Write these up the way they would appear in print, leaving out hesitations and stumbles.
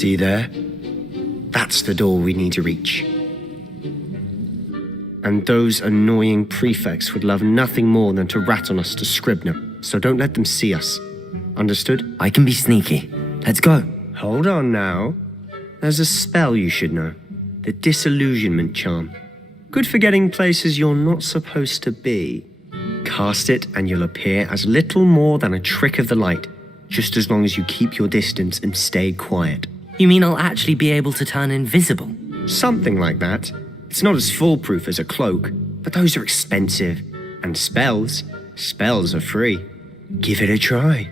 See there? That's the door we need to reach. And those annoying prefects would love nothing more than to rat on us to Scribner, so don't let them see us. Understood? I can be sneaky. Let's go. Hold on now. There's a spell you should know. The Disillusionment charm. Good for getting places you're not supposed to be. Cast it and you'll appear as little more than a trick of the light, just as long as you keep your distance and stay quiet. You mean I'll actually be able to turn invisible? Something like that. It's not as foolproof as a cloak, but those are expensive. And spells are free. Give it a try.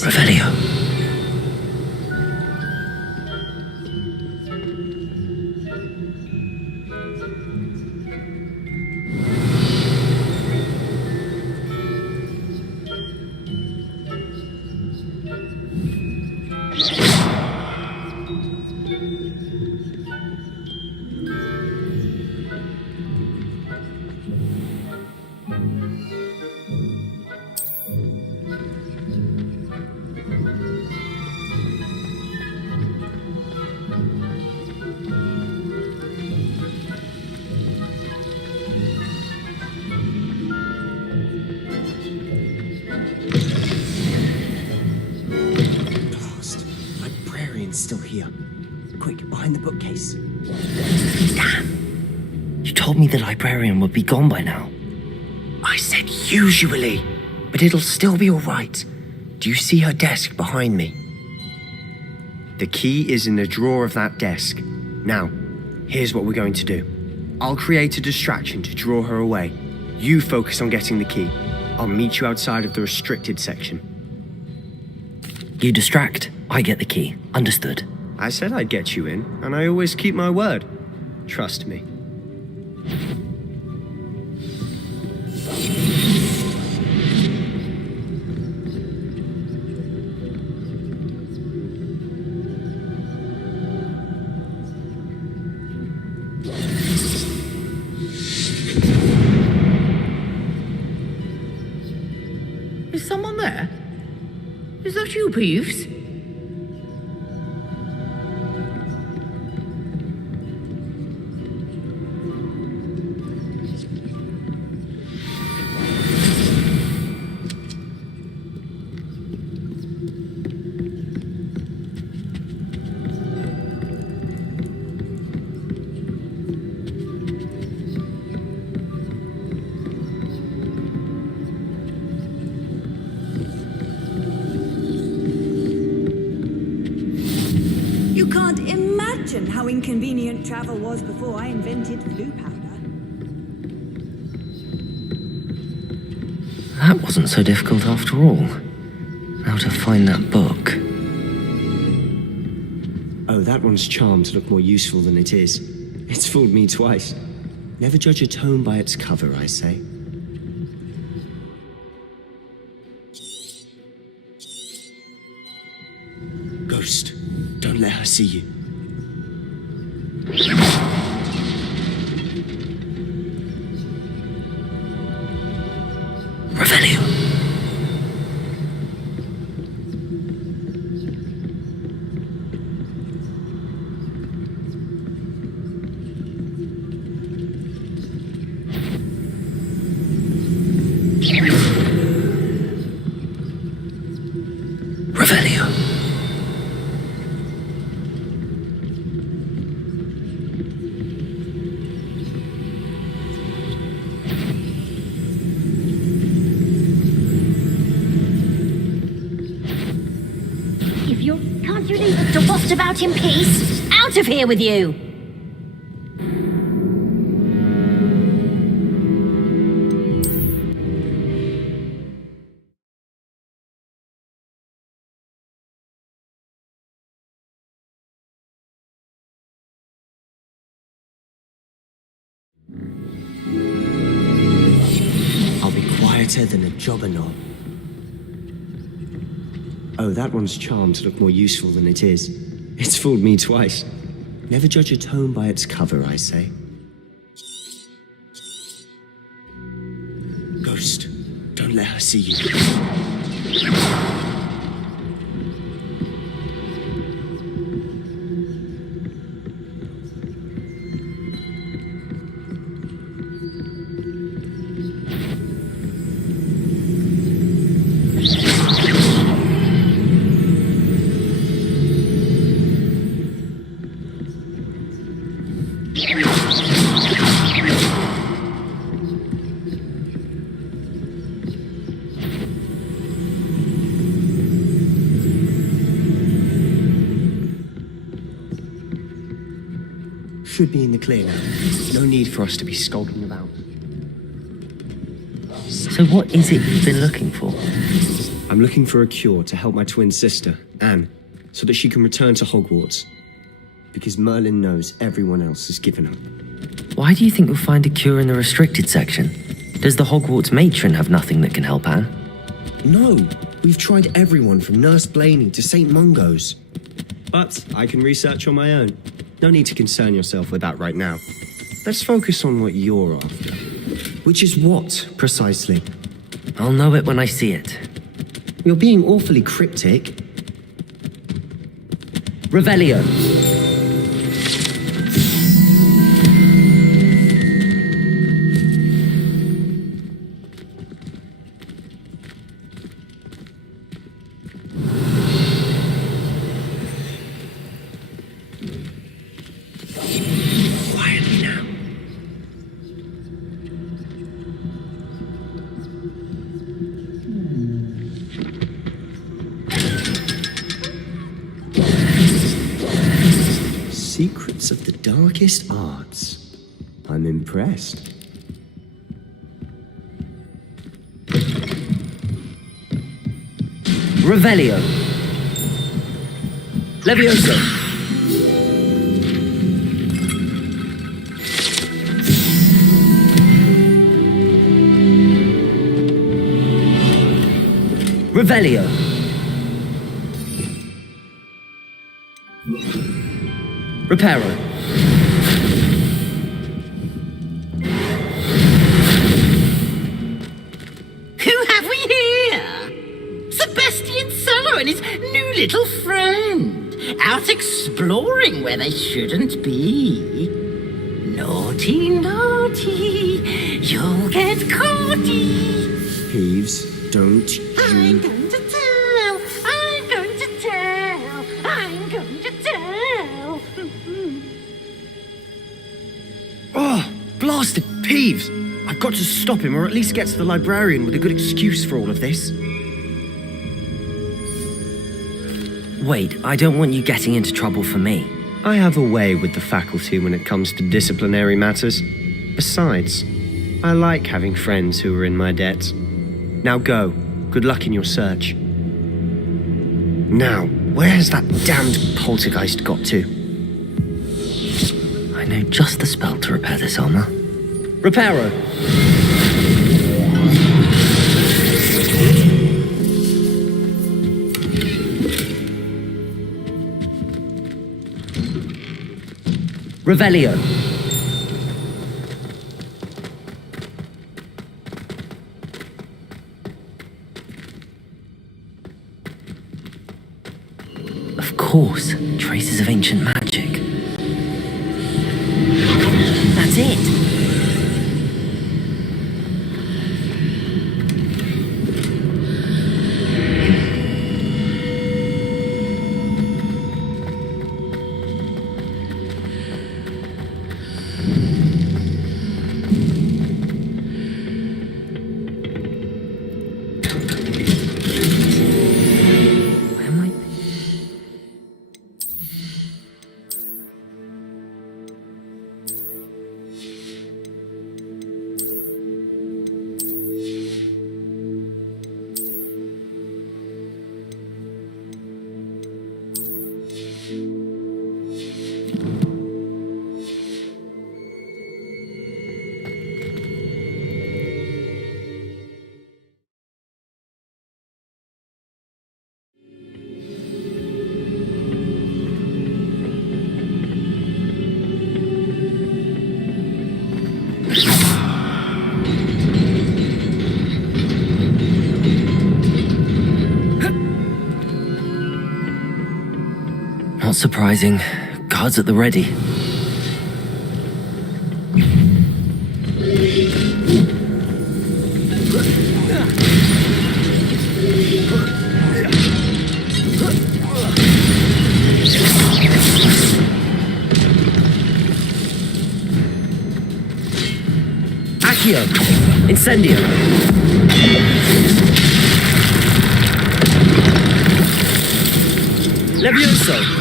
Revelio. Still here. Quick, behind the bookcase. Damn! You told me the librarian would be gone by now. I said usually, but it'll still be all right. Do you see her desk behind me? The key is in the drawer of that desk. Now, here's what we're going to do. I'll create a distraction to draw her away. You focus on getting the key. I'll meet you outside of the restricted section. You distract, I get the key. Understood. I said I'd get you in, and I always keep my word. Trust me. Is someone there? Is that you, Peeves? How inconvenient travel was before I invented flu powder. That wasn't so difficult after all. How to find that book. Oh, that one's charmed to look more useful than it is. It's fooled me twice. Never judge a tome by its cover, I say. Ghost, don't let her see you. Revelio. Revelio. Can't you leave us to waft about in peace? Out of here with you! better than a jobberknoll. Oh, that one's charmed to look more useful than it is. It's fooled me twice. Never judge a tome by its cover, I say. Ghost, don't let her see you. Should be in the clear now. No need for us to be skulking about. So what is it you've been looking for? I'm looking for a cure to help my twin sister, Anne, so that she can return to Hogwarts. Because Merlin knows everyone else has given up. Why do you think you'll find a cure in the restricted section? Does the Hogwarts matron have nothing that can help Anne? No, we've tried everyone from Nurse Blaney to St. Mungo's. But I can research on my own. No need to concern yourself with that right now. Let's focus on what you're after. Which is what, precisely? I'll know it when I see it. You're being awfully cryptic. Revelio. Quietly now. Secrets of the darkest arts. I'm impressed. Revelio. Levioso. Revelio. Reparo. Who have we here? Sebastian Solo and his new little friend. Out exploring where they shouldn't be. Naughty, naughty. You'll get caughty. Peeves, don't I'm you... going to tell. I'm going to tell. I'm going to tell. Oh, blasted Peeves! I've got to stop him, or at least get to the librarian with a good excuse for all of this. Wait, I don't want you getting into trouble for me. I have a way with the faculty when it comes to disciplinary matters. Besides, I like having friends who are in my debt. Now go. Good luck in your search. Now, where has that damned poltergeist got to? I know just the spell to repair this armor. Reparo. Revelio. Of course, traces of ancient magic. That's it. Not surprising. Guards at the ready. Accio! Incendio! Levioso!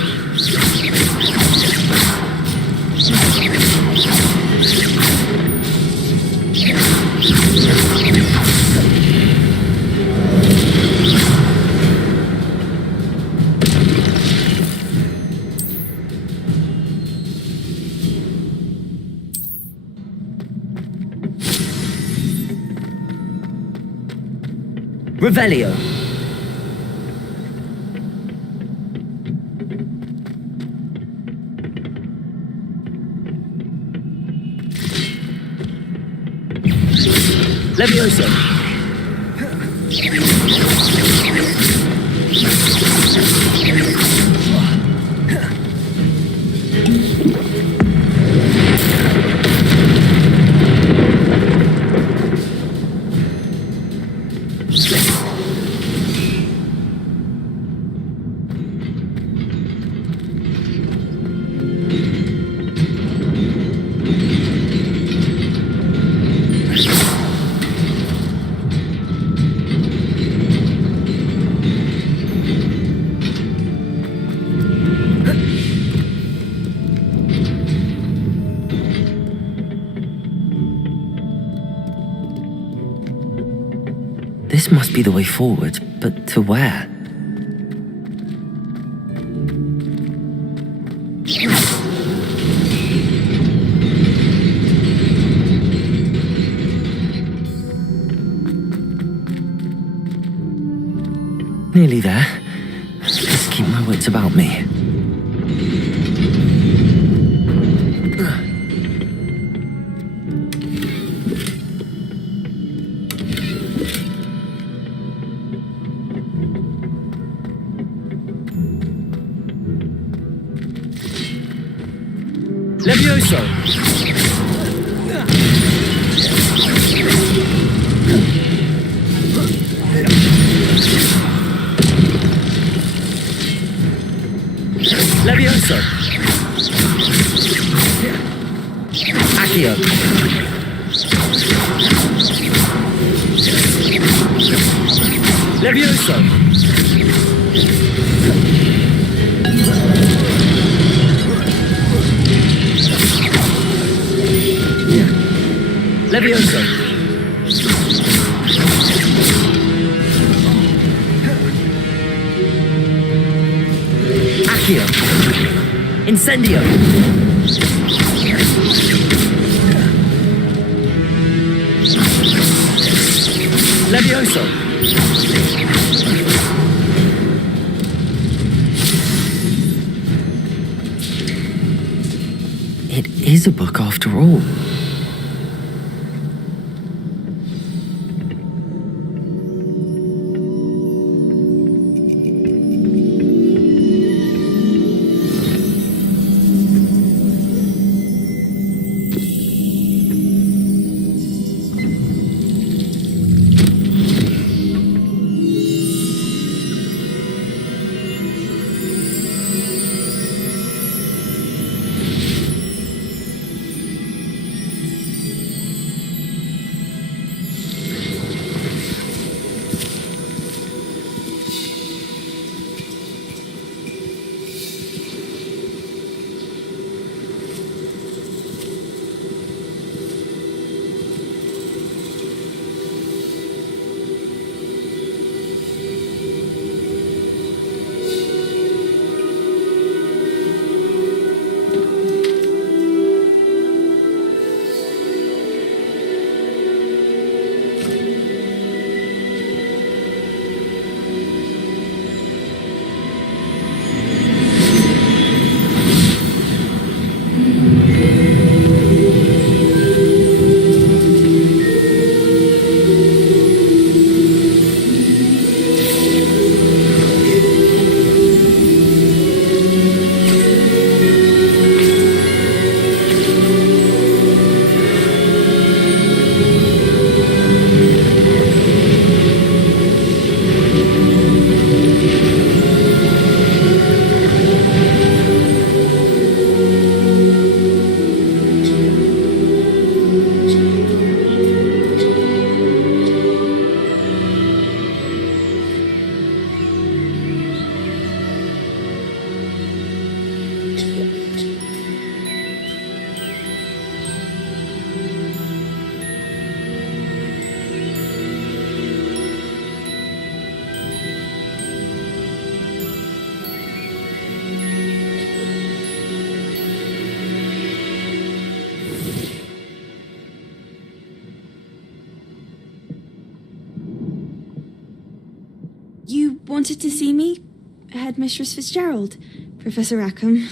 Revelio! Levioso! This must be the way forward, but to where? Nearly there. Just keep my wits about me. Levioso! Levioso! Accio! Levioso! Levioso! Accio! Incendio! Levioso! It is a book after all. wanted to see me? Headmistress Fitzgerald, Professor Rackham.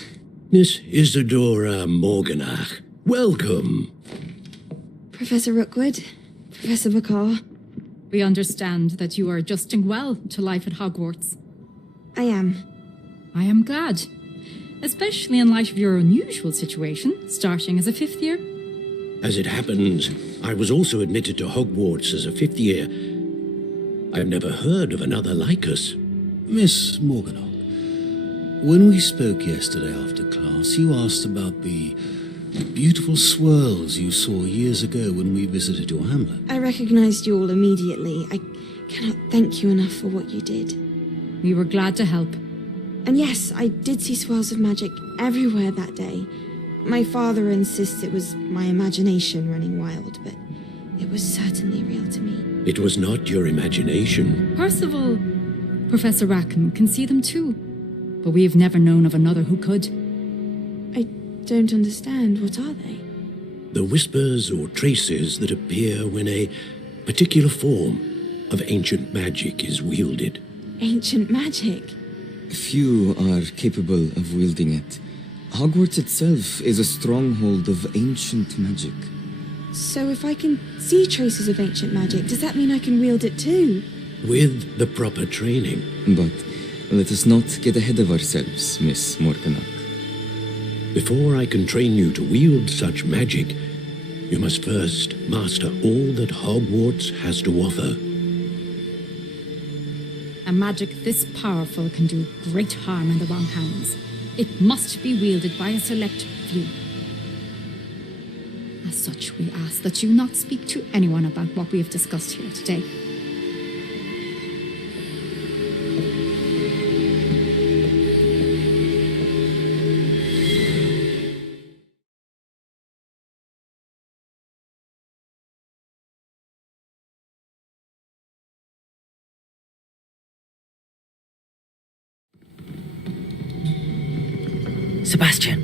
Miss Isadora Morganach, welcome. Professor Rookwood, Professor McCaw. We understand that you are adjusting well to life at Hogwarts. I am. I am glad, especially in light of your unusual situation, starting as a 5th year. As it happens, I was also admitted to Hogwarts as a 5th year. I've never heard of another like us. Miss Morganach, when we spoke yesterday after class, you asked about the beautiful swirls you saw years ago when we visited your hamlet. I recognized you all immediately. I cannot thank you enough for what you did. We were glad to help. And yes, I did see swirls of magic everywhere that day. My father insists it was my imagination running wild, but it was certainly real to me. It was not your imagination. Percival, Professor Rackham can see them too, but we have never known of another who could. I don't understand. What are they? The whispers or traces that appear when a particular form of ancient magic is wielded. Ancient magic? Few are capable of wielding it. Hogwarts itself is a stronghold of ancient magic. So if I can see traces of ancient magic, does that mean I can wield it too? With the proper training. But let us not get ahead of ourselves, Miss Morganach. Before I can train you to wield such magic, you must first master all that Hogwarts has to offer. A magic this powerful can do great harm in the wrong hands. It must be wielded by a select few. As such, we ask that you not speak to anyone about what we have discussed here today. Sebastian.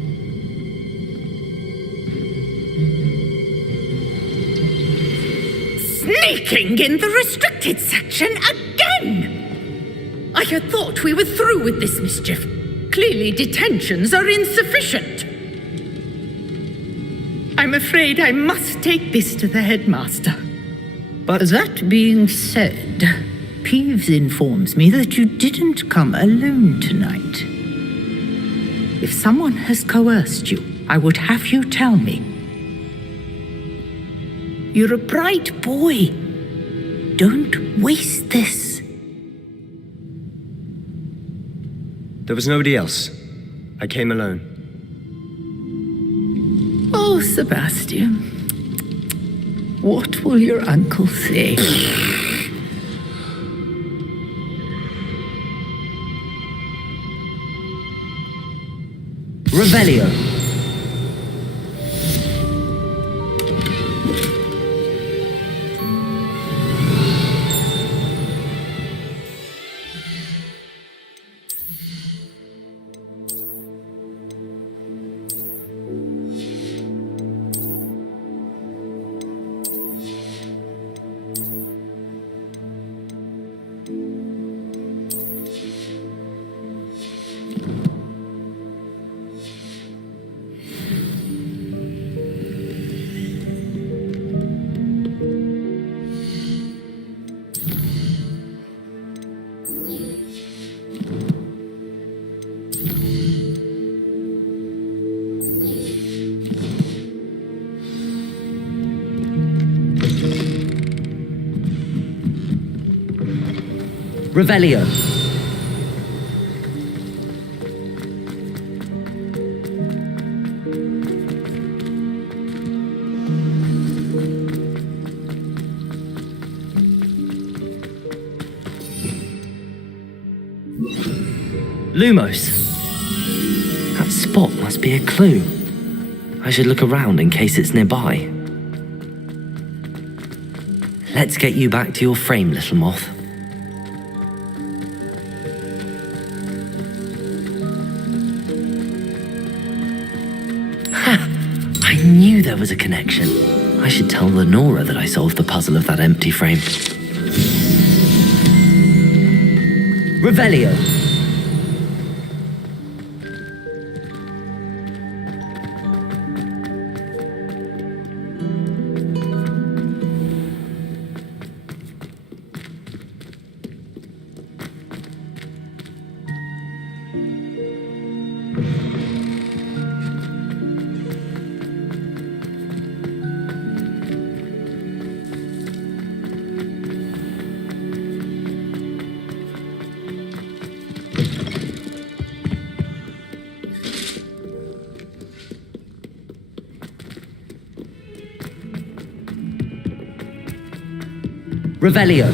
Sneaking in the restricted section again! I had thought we were through with this mischief. Clearly detentions are insufficient. I'm afraid I must take this to the headmaster. But that being said, Peeves informs me that you didn't come alone tonight. If someone has coerced you, I would have you tell me. You're a bright boy. Don't waste this. There was nobody else. I came alone. Oh, Sebastian. What will your uncle say? Revelio. Revelio. Lumos. That spot must be a clue. I should look around in case it's nearby. Let's get you back to your frame, little moth. I knew there was a connection. I should tell Lenora that I solved the puzzle of that empty frame. Revelio. Revelio.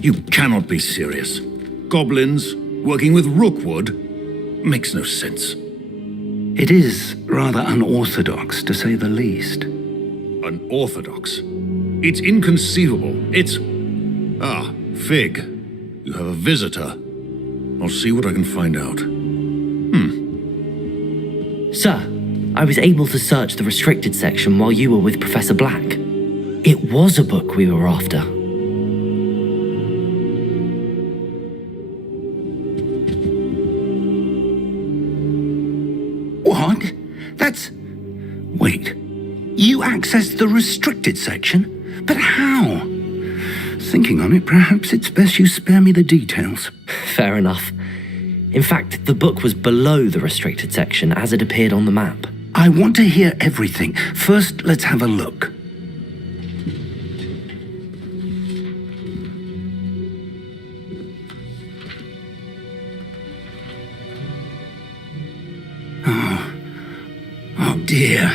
You cannot be serious. Goblins working with Rookwood? Makes no sense. It is rather unorthodox, to say the least. Unorthodox? It's inconceivable. It's... Ah, Fig. You have a visitor. I'll see what I can find out. Sir, I was able to search the restricted section while you were with Professor Black. It was a book we were after. What? That's... Wait. You accessed the restricted section? But how? Thinking on it, perhaps it's best you spare me the details. Fair enough. In fact, the book was below the restricted section as it appeared on the map. I want to hear everything. First, let's have a look. Oh dear.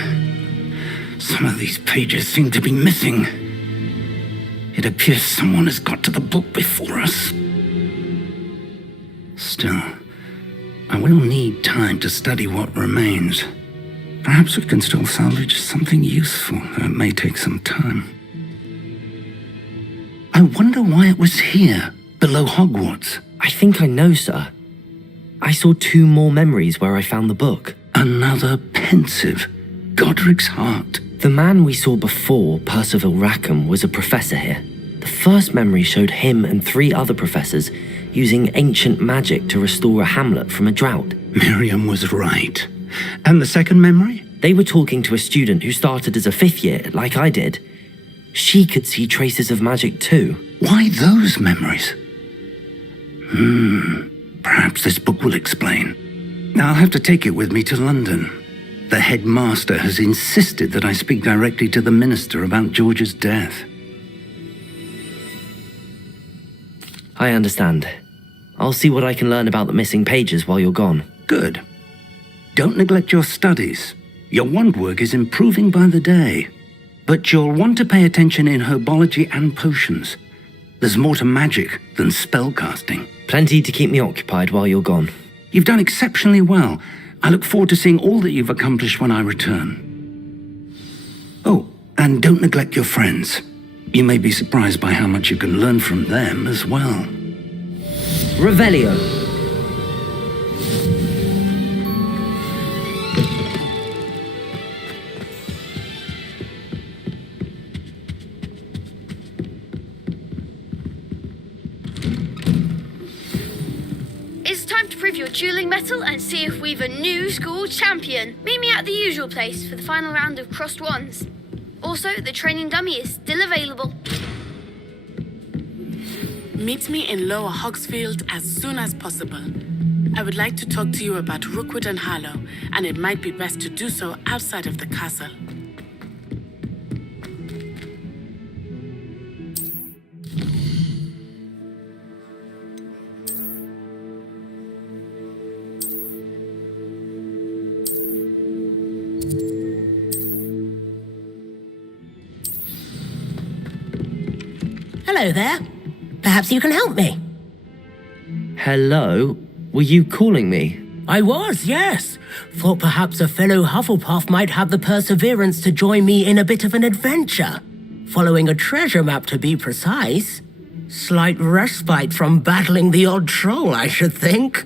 Some of these pages seem to be missing. It appears someone has got to the book before us. Still, I will need time to study what remains. Perhaps we can still salvage something useful, though it may take some time. I wonder why it was here, below Hogwarts. I think I know, sir. I saw 2 more memories where I found the book. Another pensive. Godric's heart. The man we saw before, Percival Rackham, was a professor here. The first memory showed him and 3 other professors using ancient magic to restore a hamlet from a drought. Miriam was right. And the second memory? They were talking to a student who started as a 5th year, like I did. She could see traces of magic too. Why those memories? Perhaps this book will explain. Now I'll have to take it with me to London. The headmaster has insisted that I speak directly to the minister about George's death. I understand. I'll see what I can learn about the missing pages while you're gone. Good. Don't neglect your studies. Your wand work is improving by the day. But you'll want to pay attention in herbology and potions. There's more to magic than spellcasting. Plenty to keep me occupied while you're gone. You've done exceptionally well. I look forward to seeing all that you've accomplished when I return. Oh, and don't neglect your friends. You may be surprised by how much you can learn from them as well. Revelio. It's time to prove your dueling mettle and see if we've a new school champion. Meet me at the usual place for the final round of crossed wands. Also, the training dummy is still available. Meet me in Lower Hogsfield as soon as possible. I would like to talk to you about Rookwood and Harlow, and it might be best to do so outside of the castle. Hello there. Perhaps you can help me. Hello? Were you calling me? I was, yes. Thought perhaps a fellow Hufflepuff might have the perseverance to join me in a bit of an adventure. Following a treasure map, to be precise. Slight respite from battling the odd troll, I should think.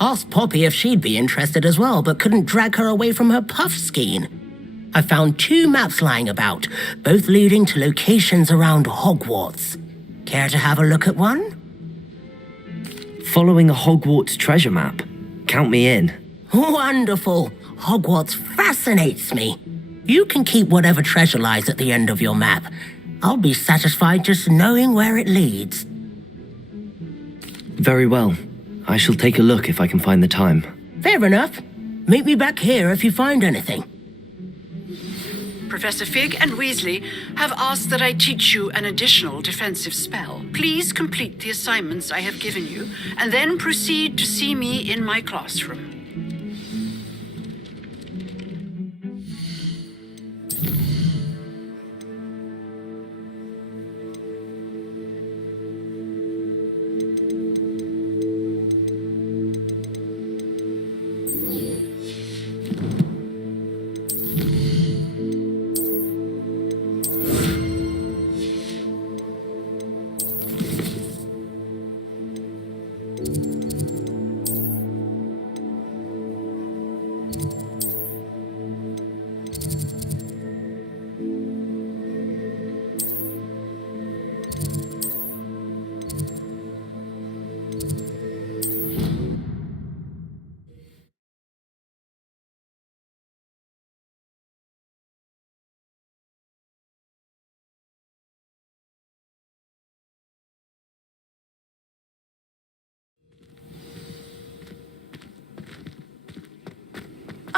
Asked Poppy if she'd be interested as well, but couldn't drag her away from her puffskein. I found 2 maps lying about, both leading to locations around Hogwarts. Care to have a look at one? Following a Hogwarts treasure map? Count me in. Wonderful. Hogwarts fascinates me. You can keep whatever treasure lies at the end of your map. I'll be satisfied just knowing where it leads. Very well. I shall take a look if I can find the time. Fair enough. Meet me back here if you find anything. Professor Fig and Weasley have asked that I teach you an additional defensive spell. Please complete the assignments I have given you, and then proceed to see me in my classroom.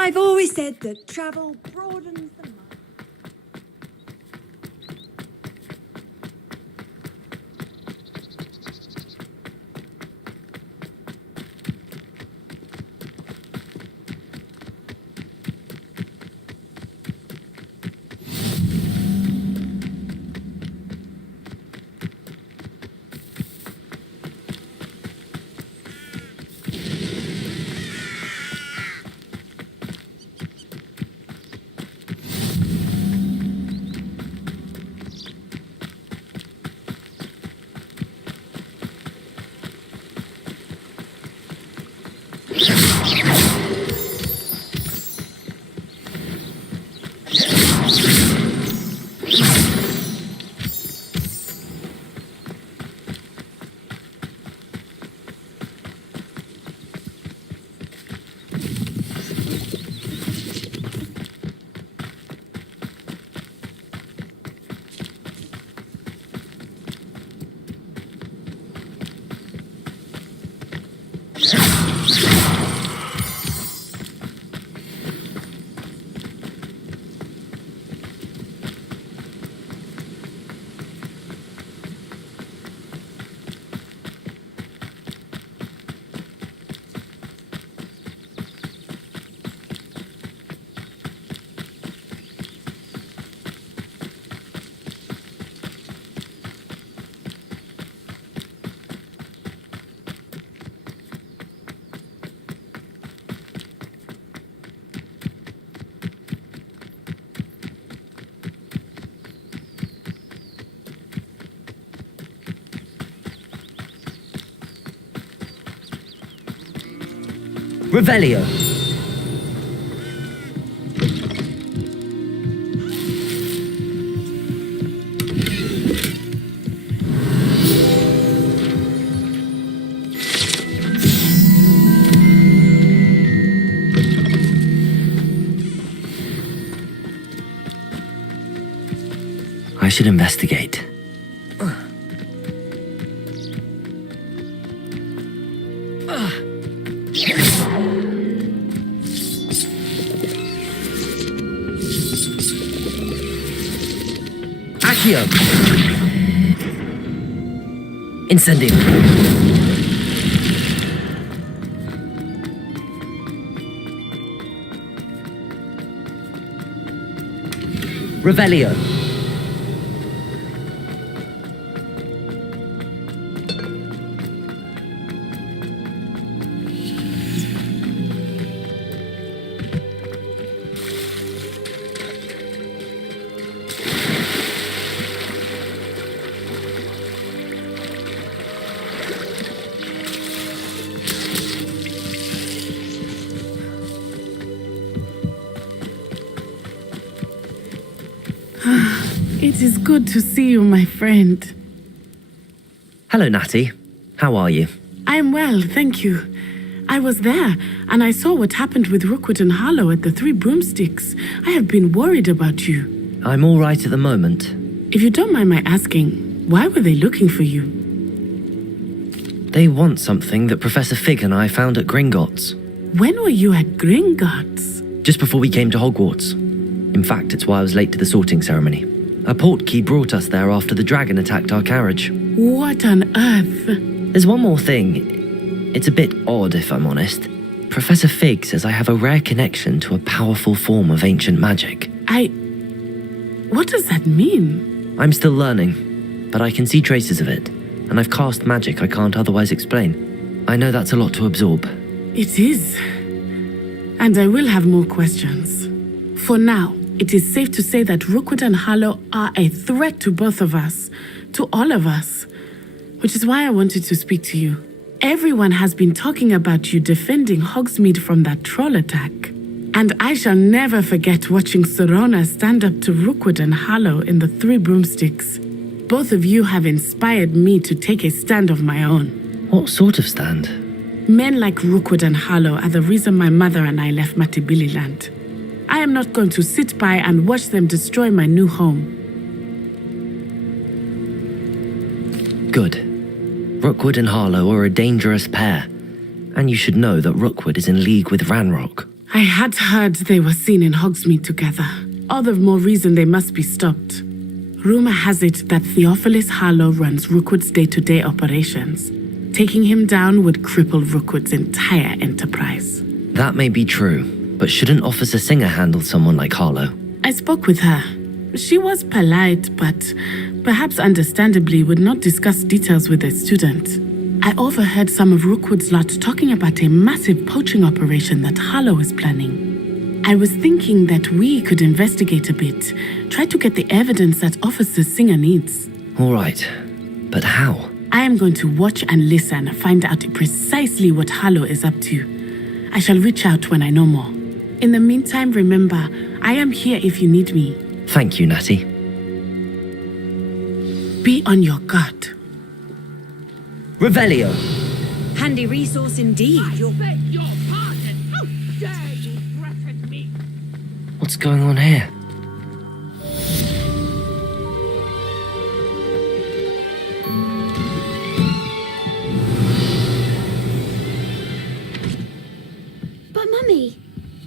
I've always said that travel broadens the mind. Revelio. I should investigate. Accio. Incendio. Revelio. It is good to see you, my friend. Hello, Natty. How are you? I am well, thank you. I was there, and I saw what happened with Rookwood and Harlow at the Three Broomsticks. I have been worried about you. I'm all right at the moment. If you don't mind my asking, why were they looking for you? They want something that Professor Fig and I found at Gringotts. When were you at Gringotts? Just before we came to Hogwarts. In fact, it's why I was late to the sorting ceremony. A portkey brought us there after the dragon attacked our carriage. What on earth? There's one more thing. It's a bit odd, if I'm honest. Professor Fig says I have a rare connection to a powerful form of ancient magic. What does that mean? I'm still learning, but I can see traces of it, and I've cast magic I can't otherwise explain. I know that's a lot to absorb. It is. And I will have more questions. For now, it is safe to say that Rookwood and Harlow are a threat to both of us, to all of us, which is why I wanted to speak to you. Everyone has been talking about you defending Hogsmeade from that troll attack. And I shall never forget watching Sorona stand up to Rookwood and Harlow in the Three Broomsticks. Both of you have inspired me to take a stand of my own. What sort of stand? Men like Rookwood and Harlow are the reason my mother and I left Matibililand. I am not going to sit by and watch them destroy my new home. Good. Rookwood and Harlow are a dangerous pair, and you should know that Rookwood is in league with Ranrock. I had heard they were seen in Hogsmeade together. All the more reason they must be stopped. Rumor has it that Theophilus Harlow runs Rookwood's day-to-day operations. Taking him down would cripple Rookwood's entire enterprise. That may be true, but shouldn't Officer Singer handle someone like Harlow? I spoke with her. She was polite, but perhaps understandably would not discuss details with a student. I overheard some of Rookwood's lot talking about a massive poaching operation that Harlow is planning. I was thinking that we could investigate a bit, try to get the evidence that Officer Singer needs. All right, but how? I am going to watch and listen, find out precisely what Harlow is up to. I shall reach out when I know more. In the meantime, remember, I am here if you need me. Thank you, Natty. Be on your guard. Revelio! Handy resource indeed. I beg your pardon. How dare you threaten me? What's going on here? But Mummy...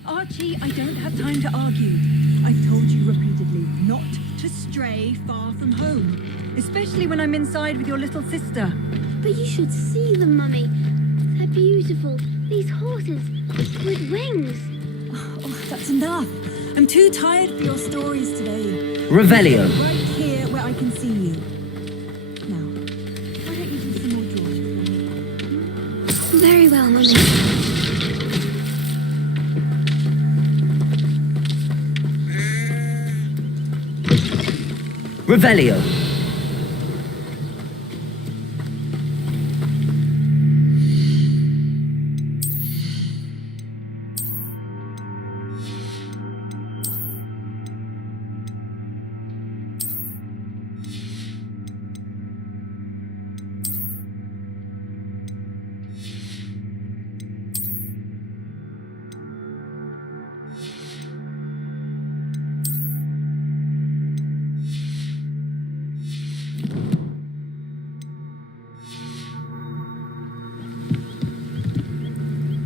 Archie, I don't have time to argue. I've told you repeatedly not to stray far from home, especially when I'm inside with your little sister. But you should see them, Mummy. They're beautiful. These horses with wings. Oh, that's enough. I'm too tired for your stories today. Revelio. Right here where I can see you. Now, why don't you do some more drawing? Very well, Mummy. Revelio.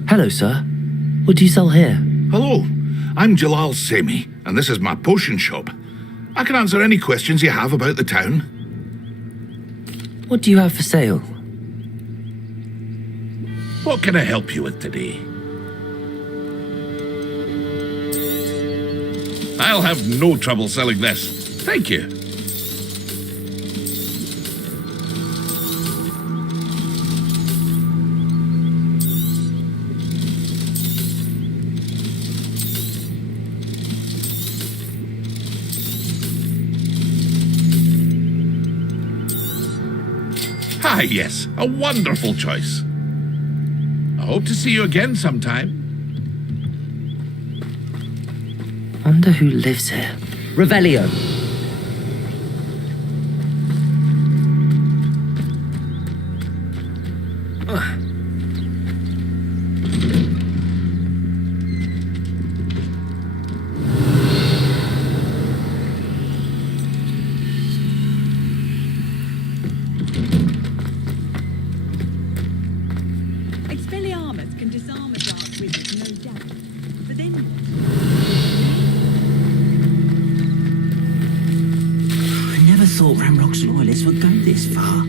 Hello, sir. What do you sell here? Hello, I'm Jalal Semi, and this is my potion shop. I can answer any questions you have about the town. What do you have for sale? What can I help you with today? I'll have no trouble selling this. Thank you. Ah, yes, a wonderful choice. I hope to see you again sometime. Wonder who lives here. Revelio. thought Ranrock's loyalists would go this far.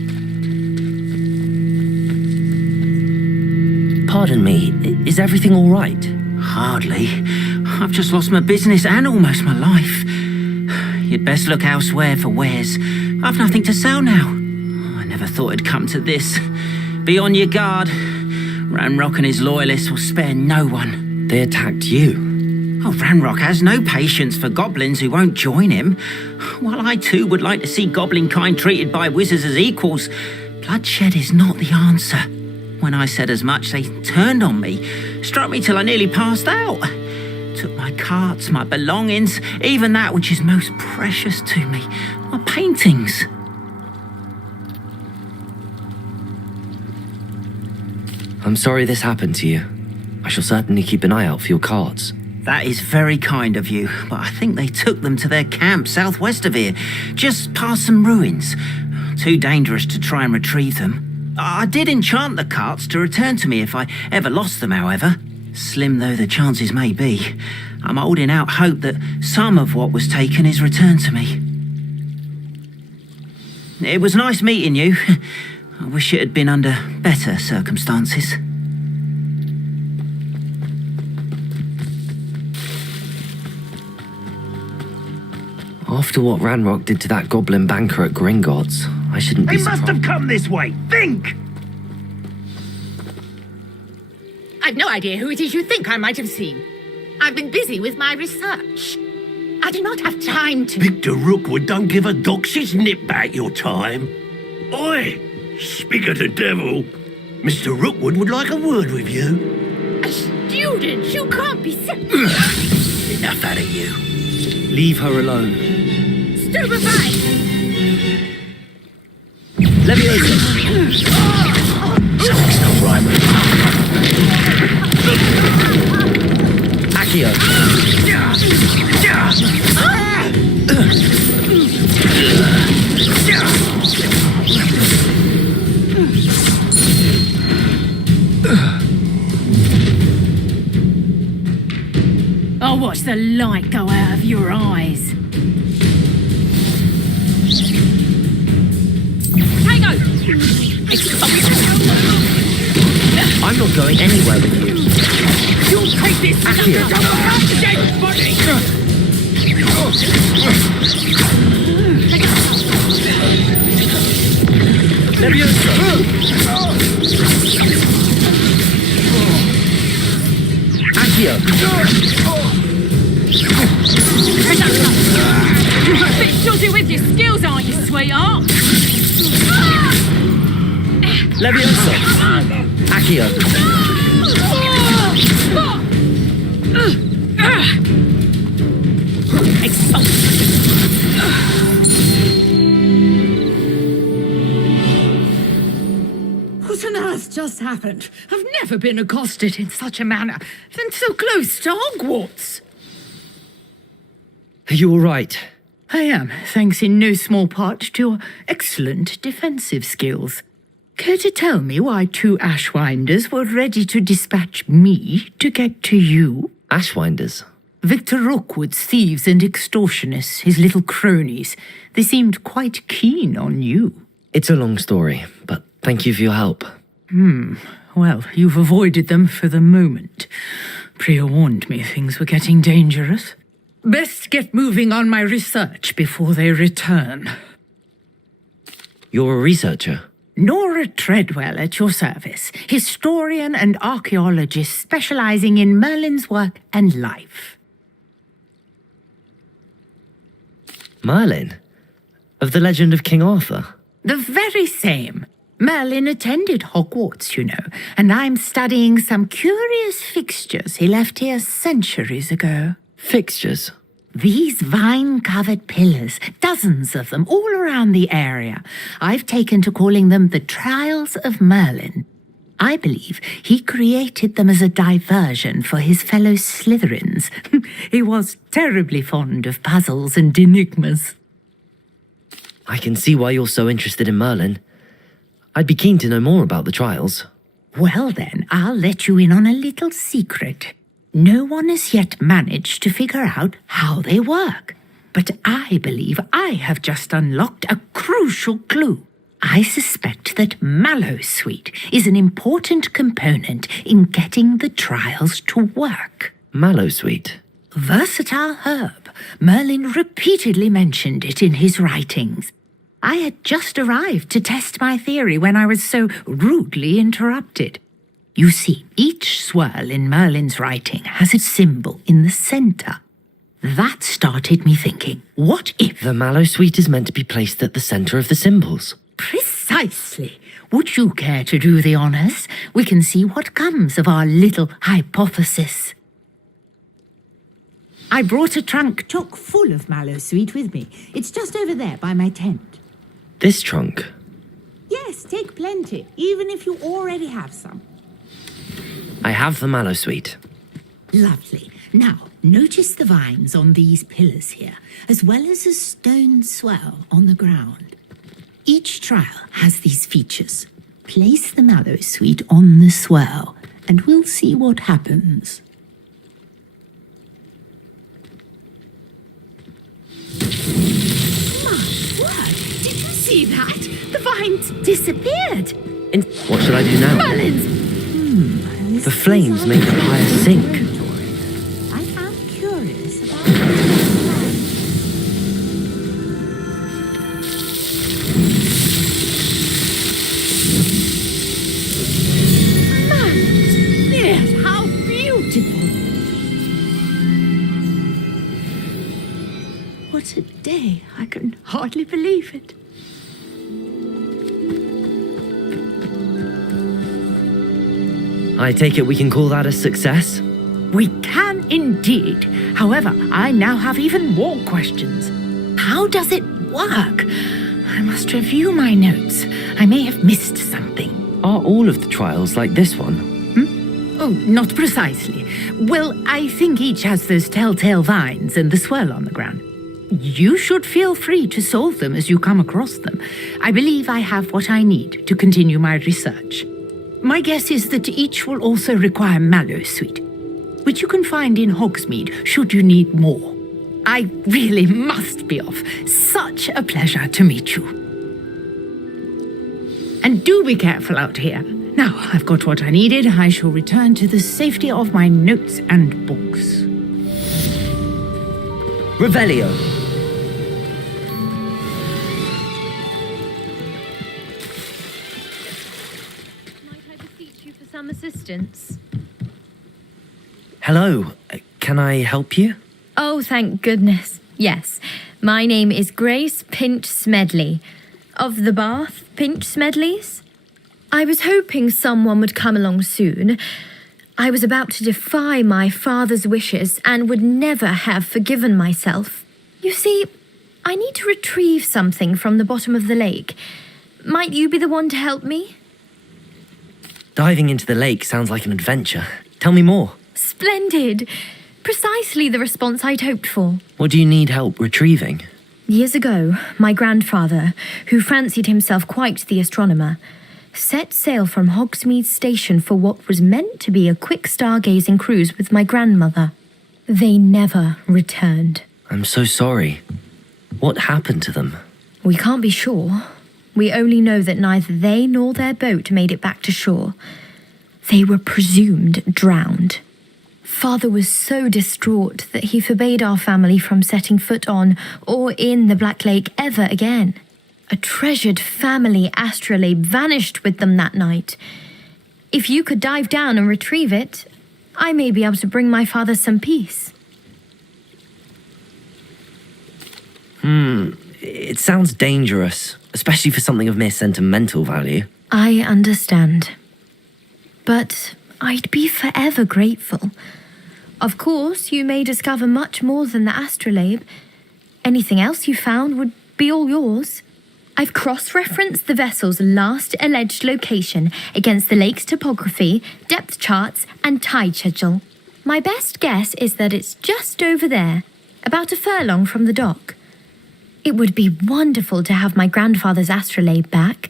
Pardon me, is everything all right? Hardly. I've just lost my business and almost my life. You'd best look elsewhere for wares. I've nothing to sell now. I never thought it'd come to this. Be on your guard. Ranrock and his loyalists will spare no one. They attacked you? Oh, Ranrock has no patience for goblins who won't join him. While I too would like to see goblin kind treated by wizards as equals, bloodshed is not the answer. When I said as much, they turned on me, struck me till I nearly passed out. Took my carts, my belongings, even that which is most precious to me, my paintings. I'm sorry this happened to you. I shall certainly keep an eye out for your carts. That is very kind of you, but I think they took them to their camp southwest of here, just past some ruins. Too dangerous to try and retrieve them. I did enchant the carts to return to me if I ever lost them, however. Slim though the chances may be, I'm holding out hope that some of what was taken is returned to me. It was nice meeting you. I wish it had been under better circumstances. After what Ranrock did to that goblin banker at Gringotts, I shouldn't be surprised. They must have come this way. Think! I've no idea who it is you think I might have seen. I've been busy with my research. I do not have time to... Victor Rookwood don't give a dox's nip back your time. Oi! Speak of the devil. Mr. Rookwood would like a word with you. A student? You can't be... Enough out of you. Leave her alone. Stupefy! Leviosa! Something's not right with Accio! I'll watch the light go out of your eyes. Tango! I'm not going anywhere with you. You'll take this Accio! dead body! Leviosa! Accio! You're a bit dodgy with your skills, aren't you, sweetheart? Leviosa! Accio! What on earth just happened? I've never been accosted in such a manner, and so close to Hogwarts. Are you all right? I am, thanks in no small part to your excellent defensive skills. Care to tell me why 2 Ashwinders were ready to dispatch me to get to you? Ashwinders? Victor Rookwood's thieves and extortionists, his little cronies. They seemed quite keen on you. It's a long story, but thank you for your help. Well, you've avoided them for the moment. Priya warned me things were getting dangerous. Best get moving on my research before they return. You're a researcher? Nora Treadwell at your service, historian and archaeologist specializing in Merlin's work and life. Merlin? Of the legend of King Arthur? The very same. Merlin attended Hogwarts, you know, and I'm studying some curious fixtures he left here centuries ago. Fixtures? These vine-covered pillars, dozens of them, all around the area. I've taken to calling them the Trials of Merlin. I believe he created them as a diversion for his fellow Slytherins. He was terribly fond of puzzles and enigmas. I can see why you're so interested in Merlin. I'd be keen to know more about the trials. Well then, I'll let you in on a little secret. No one has yet managed to figure out how they work. but I believe I have just unlocked a crucial clue. I suspect that mallowsweet is an important component in getting the trials to work. Mallowsweet? Versatile herb. Merlin repeatedly mentioned it in his writings. I had just arrived to test my theory when I was so rudely interrupted. You see, each swirl in Merlin's writing has a symbol in the center. That started me thinking, what if... The mallowsweet is meant to be placed at the center of the symbols. Precisely. Would you care to do the honors? We can see what comes of our little hypothesis. I brought a trunk chock full of mallowsweet with me. It's just over there by my tent. This trunk? Yes, take plenty, even if you already have some. I have the mallowsweet. Lovely. Now, notice the vines on these pillars here, as well as a stone swell on the ground. Each trial has these features. Place the mallowsweet on the swell, and we'll see what happens. My word! Did you see that? The vines disappeared! What should I do now? Merlin's! The flames make the pyre sink. I am curious about Yes, how beautiful! What a day! I can hardly believe it. I take it we can call that a success? We can indeed. However, I now have even more questions. How does it work? I must review my notes. I may have missed something. Are all of the trials like this one? Oh, not precisely. Well, I think each has those telltale vines and the swirl on the ground. You should feel free to solve them as you come across them. I believe I have what I need to continue my research. My guess is that each will also require mallowsweet, which you can find in Hogsmeade should you need more. I really must be off. Such a pleasure to meet you. And do be careful out here. Now I've got what I needed, I shall return to the safety of my notes and books. Revelio. Some assistance. Hello. Can I help you? Oh, thank goodness. Yes. My name is Grace Pinch Smedley. Of the Bath Pinch Smedleys. I was hoping someone would come along soon. I was about to defy my father's wishes and would never have forgiven myself. You see, I need to retrieve something from the bottom of the lake. Might you be the one to help me? Diving into the lake sounds like an adventure. Tell me more. Splendid. Precisely the response I'd hoped for. What do you need help retrieving? Years ago, my grandfather, who fancied himself quite the astronomer, set sail from Hogsmeade Station for what was meant to be a quick stargazing cruise with my grandmother. They never returned. I'm so sorry. What happened to them? We can't be sure. We only know that neither they nor their boat made it back to shore. They were presumed drowned. Father was so distraught that he forbade our family from setting foot on or in the Black Lake ever again. A treasured family astrolabe vanished with them that night. If you could dive down and retrieve it, I may be able to bring my father some peace. It sounds dangerous, especially for something of mere sentimental value. I understand. But I'd be forever grateful. Of course, you may discover much more than the astrolabe. Anything else you found would be all yours. I've cross-referenced the vessel's last alleged location against the lake's topography, depth charts, and tide schedule. My best guess is that it's just over there, about a furlong from the dock. It would be wonderful to have my grandfather's astrolabe back.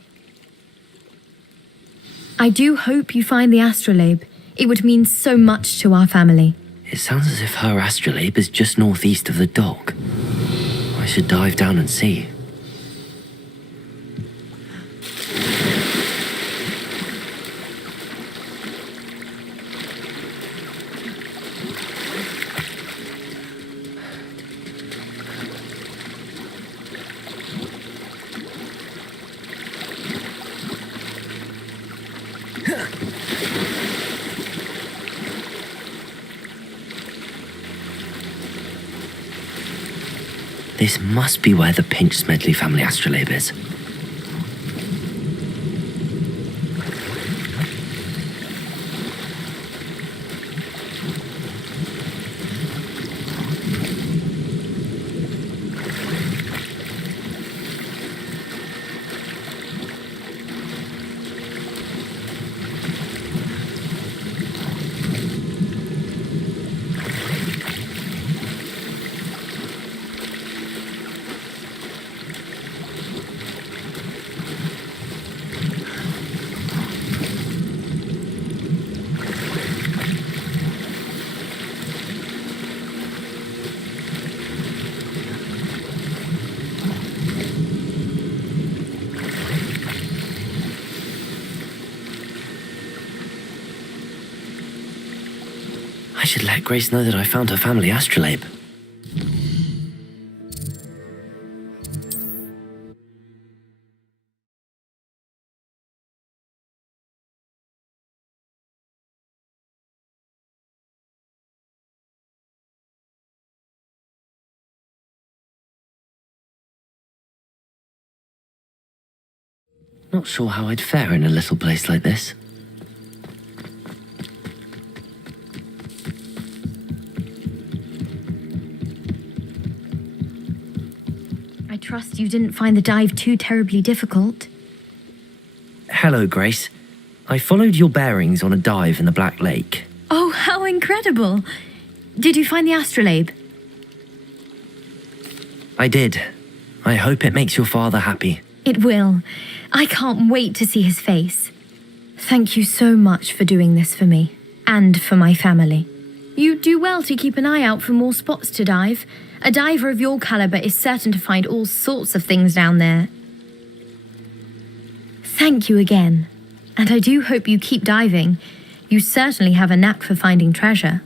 I do hope you find the astrolabe. It would mean so much to our family. It sounds as if her astrolabe is just northeast of the dock. should dive down and see. This must be where the Pinch-Smedley family astrolabe is. I should let Grace know that I found her family astrolabe. Not sure how I'd fare in a little place like this. I trust you didn't find the dive too terribly difficult. Hello, Grace. I followed your bearings on a dive in the Black Lake. Oh, how incredible! Did you find the astrolabe? I did. I hope it makes your father happy. It will. I can't wait to see his face. Thank you so much for doing this for me, and for my family. You do well to keep an eye out for more spots to dive. A diver of your caliber is certain to find all sorts of things down there. Thank you again, and I do hope you keep diving. You certainly have a knack for finding treasure.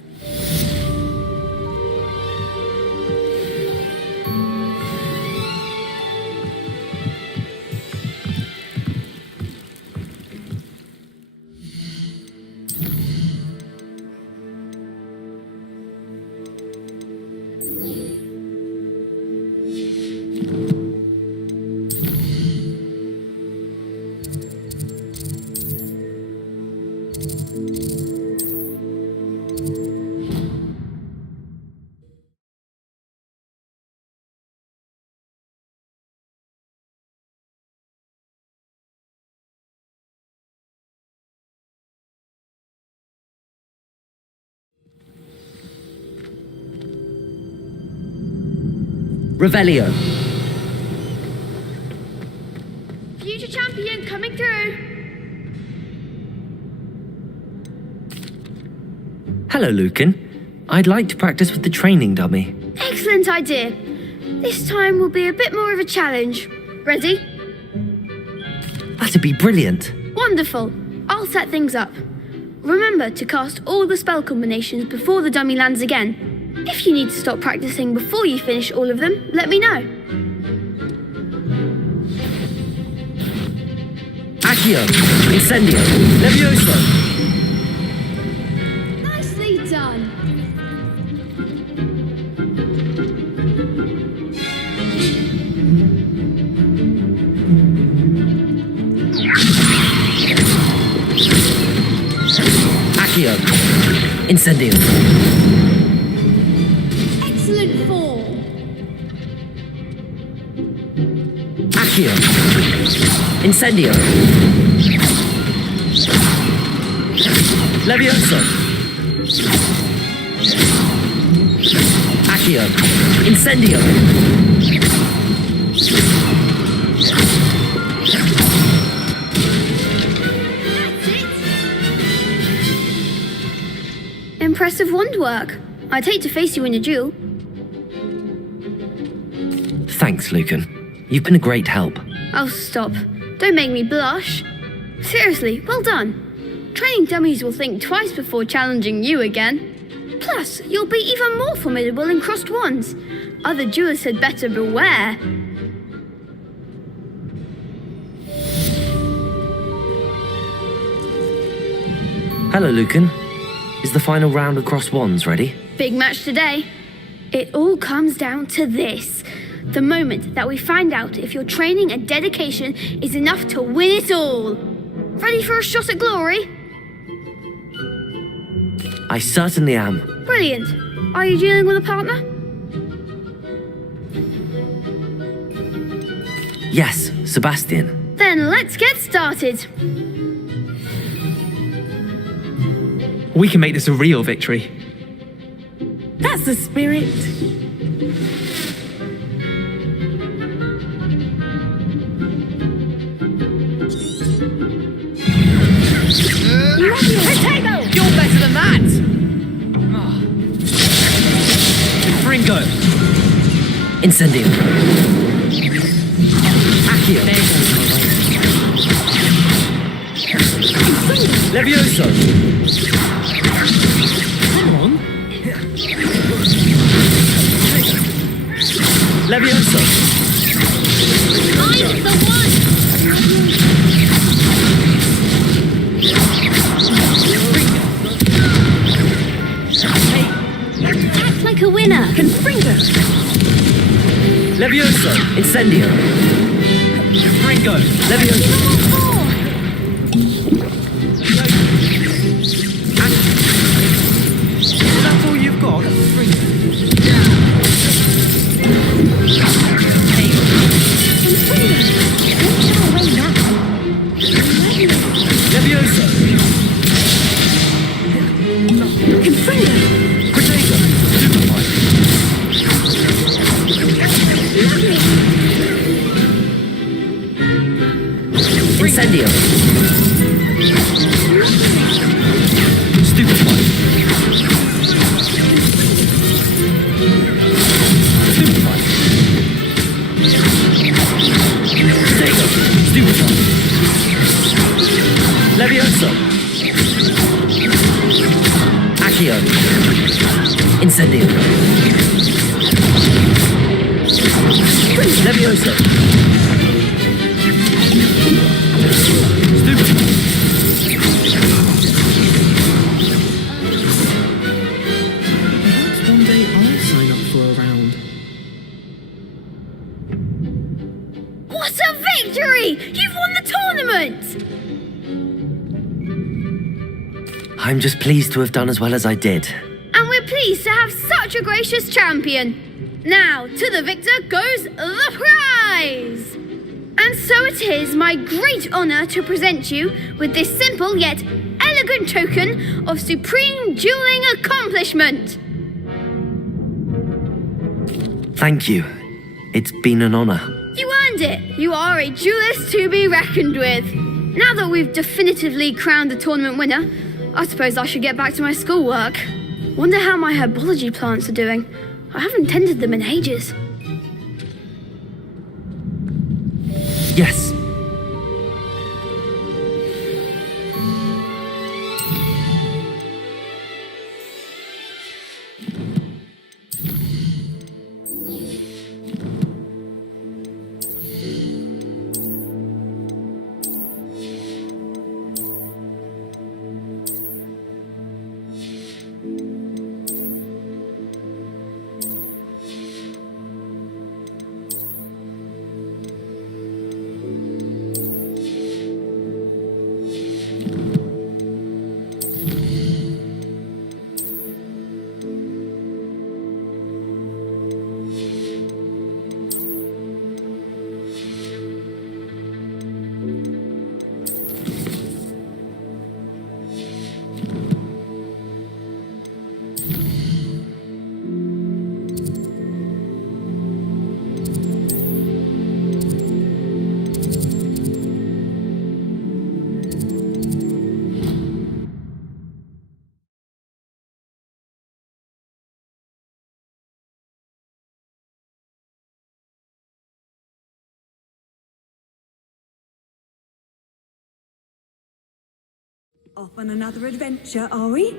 Revelio. Future champion coming through. Hello, Lucan. I'd like to practice with the training dummy. Excellent idea. This time will be a bit more of a challenge. Ready? That'd be brilliant. Wonderful. I'll set things up. Remember to cast all the spell combinations before the dummy lands again. If you need to stop practicing before you finish all of them, let me know. Accio, Incendio, Levioso. Nicely done. Accio, Incendio. Excellent form. Accio, Incendio. Levioso. Accio, Incendio. Impressive wand work. I'd hate to face you in a duel. Thanks, Lucan. You've been a great help. Oh, stop. Don't make me blush. Seriously, well done. Training dummies will think twice before challenging you again. Plus, you'll be even more formidable in crossed wands. Other duelists had better beware. Hello, Lucan. Is the final round of crossed wands ready? Big match today. It all comes down to this. The moment that we find out if your training and dedication is enough to win it all. Ready for a shot at glory? I certainly am. Brilliant. Are you dealing with a partner? Yes, Sebastian. Then let's get started. We can make this a real victory. That's the spirit. Potato! You're better than that! Fringo! Incendio. Accio. Levioso. Come on. Levioso. I'm the one! Act like a winner! Confringo! Levioso. Incendio. Fringo. Levioso. That's all you've got? Levioso. Confringo! Potato. Incendio. Stupefy. Stupefy. Potato. Stupefy. Levioso. Accio. Incendio. Levioso. Stupefy. Perhaps one day I'll sign up for a round. What a victory! You've won the tournament! I'm just pleased to have done as well as I did. And we're pleased to have such a gracious champion. Now, to the victor goes the prize! And so it is my great honour to present you with this simple yet elegant token of supreme dueling accomplishment. Thank you. It's been an honor. You earned it. You are a duelist to be reckoned with. Now that we've definitively crowned the tournament winner, I suppose I should get back to my schoolwork. Wonder how my herbology plants are doing. I haven't tended them in ages. Yes. Off on another adventure, are we?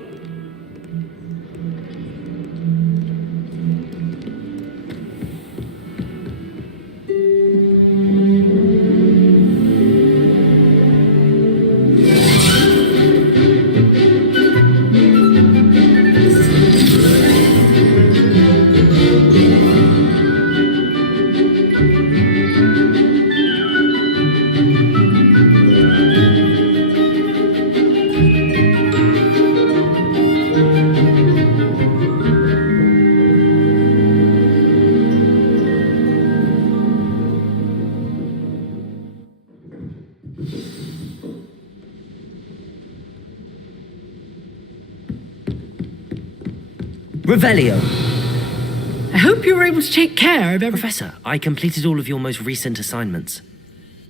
Revelio. I hope you were able to take care of everything. Professor, I completed all of your most recent assignments.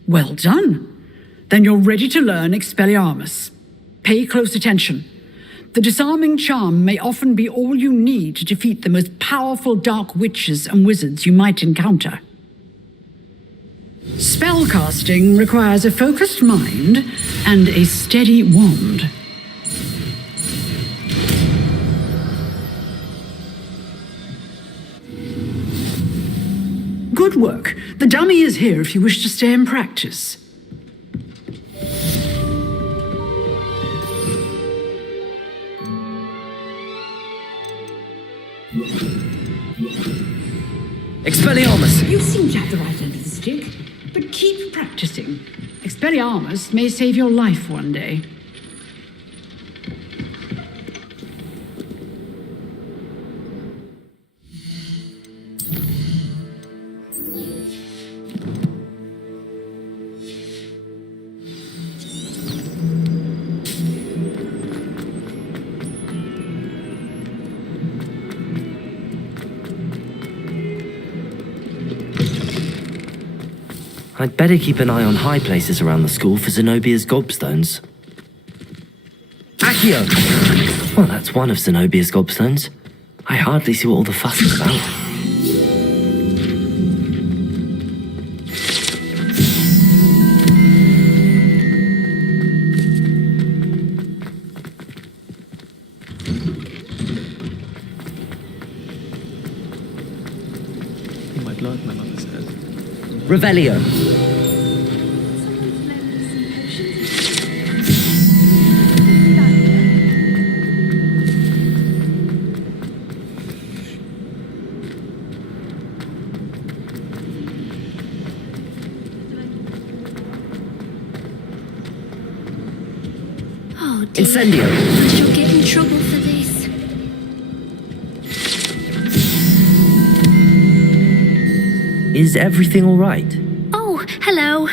Well done. Then you're ready to learn Expelliarmus. Pay close attention. The disarming charm may often be all you need to defeat the most powerful dark witches and wizards you might encounter. Spellcasting requires a focused mind and a steady wand. Good work. The dummy is here if you wish to stay and practice. Expelliarmus! You seem to have the right end of the stick, but keep practicing. Expelliarmus may save your life one day. I'd better keep an eye on high places around the school for Zenobia's gobstones. Accio! Well, that's one of Zenobia's gobstones. I hardly see what all the fuss is about. You might like my mother said. Revelio. Oh dear. Incendio. I shall get in trouble for this. Is everything all right? Oh, hello.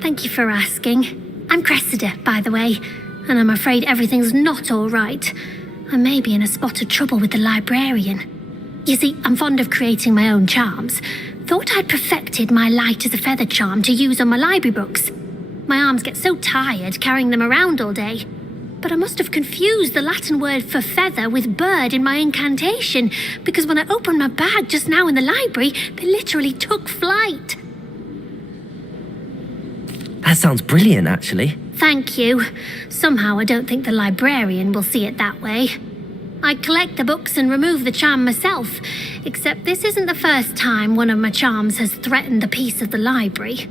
Thank you for asking. I'm Cressida, by the way, and I'm afraid everything's not all right. I may be in a spot of trouble with the librarian. You see, I'm fond of creating my own charms. Thought I'd perfected my light as a feather charm to use on my library books. My arms get so tired carrying them around all day. But I must have confused the Latin word for feather with bird in my incantation, because when I opened my bag just now in the library, they literally took flight. That sounds brilliant, actually. Thank you. Somehow I don't think the librarian will see it that way. I collect the books and remove the charm myself, except this isn't the first time one of my charms has threatened the peace of the library.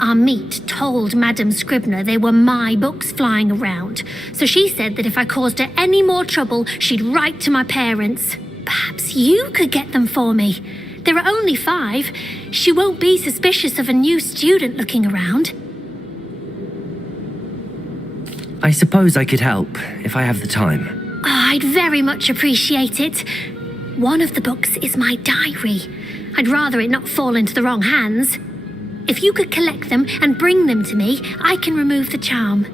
Our meet told Madame Scribner they were my books flying around, so she said that if I caused her any more trouble, she'd write to my parents. Perhaps you could get them for me. There are only 5. She won't be suspicious of a new student looking around. I suppose I could help, if I have the time. Oh, I'd very much appreciate it. One of the books is my diary. I'd rather it not fall into the wrong hands. If you could collect them and bring them to me, I can remove the charm.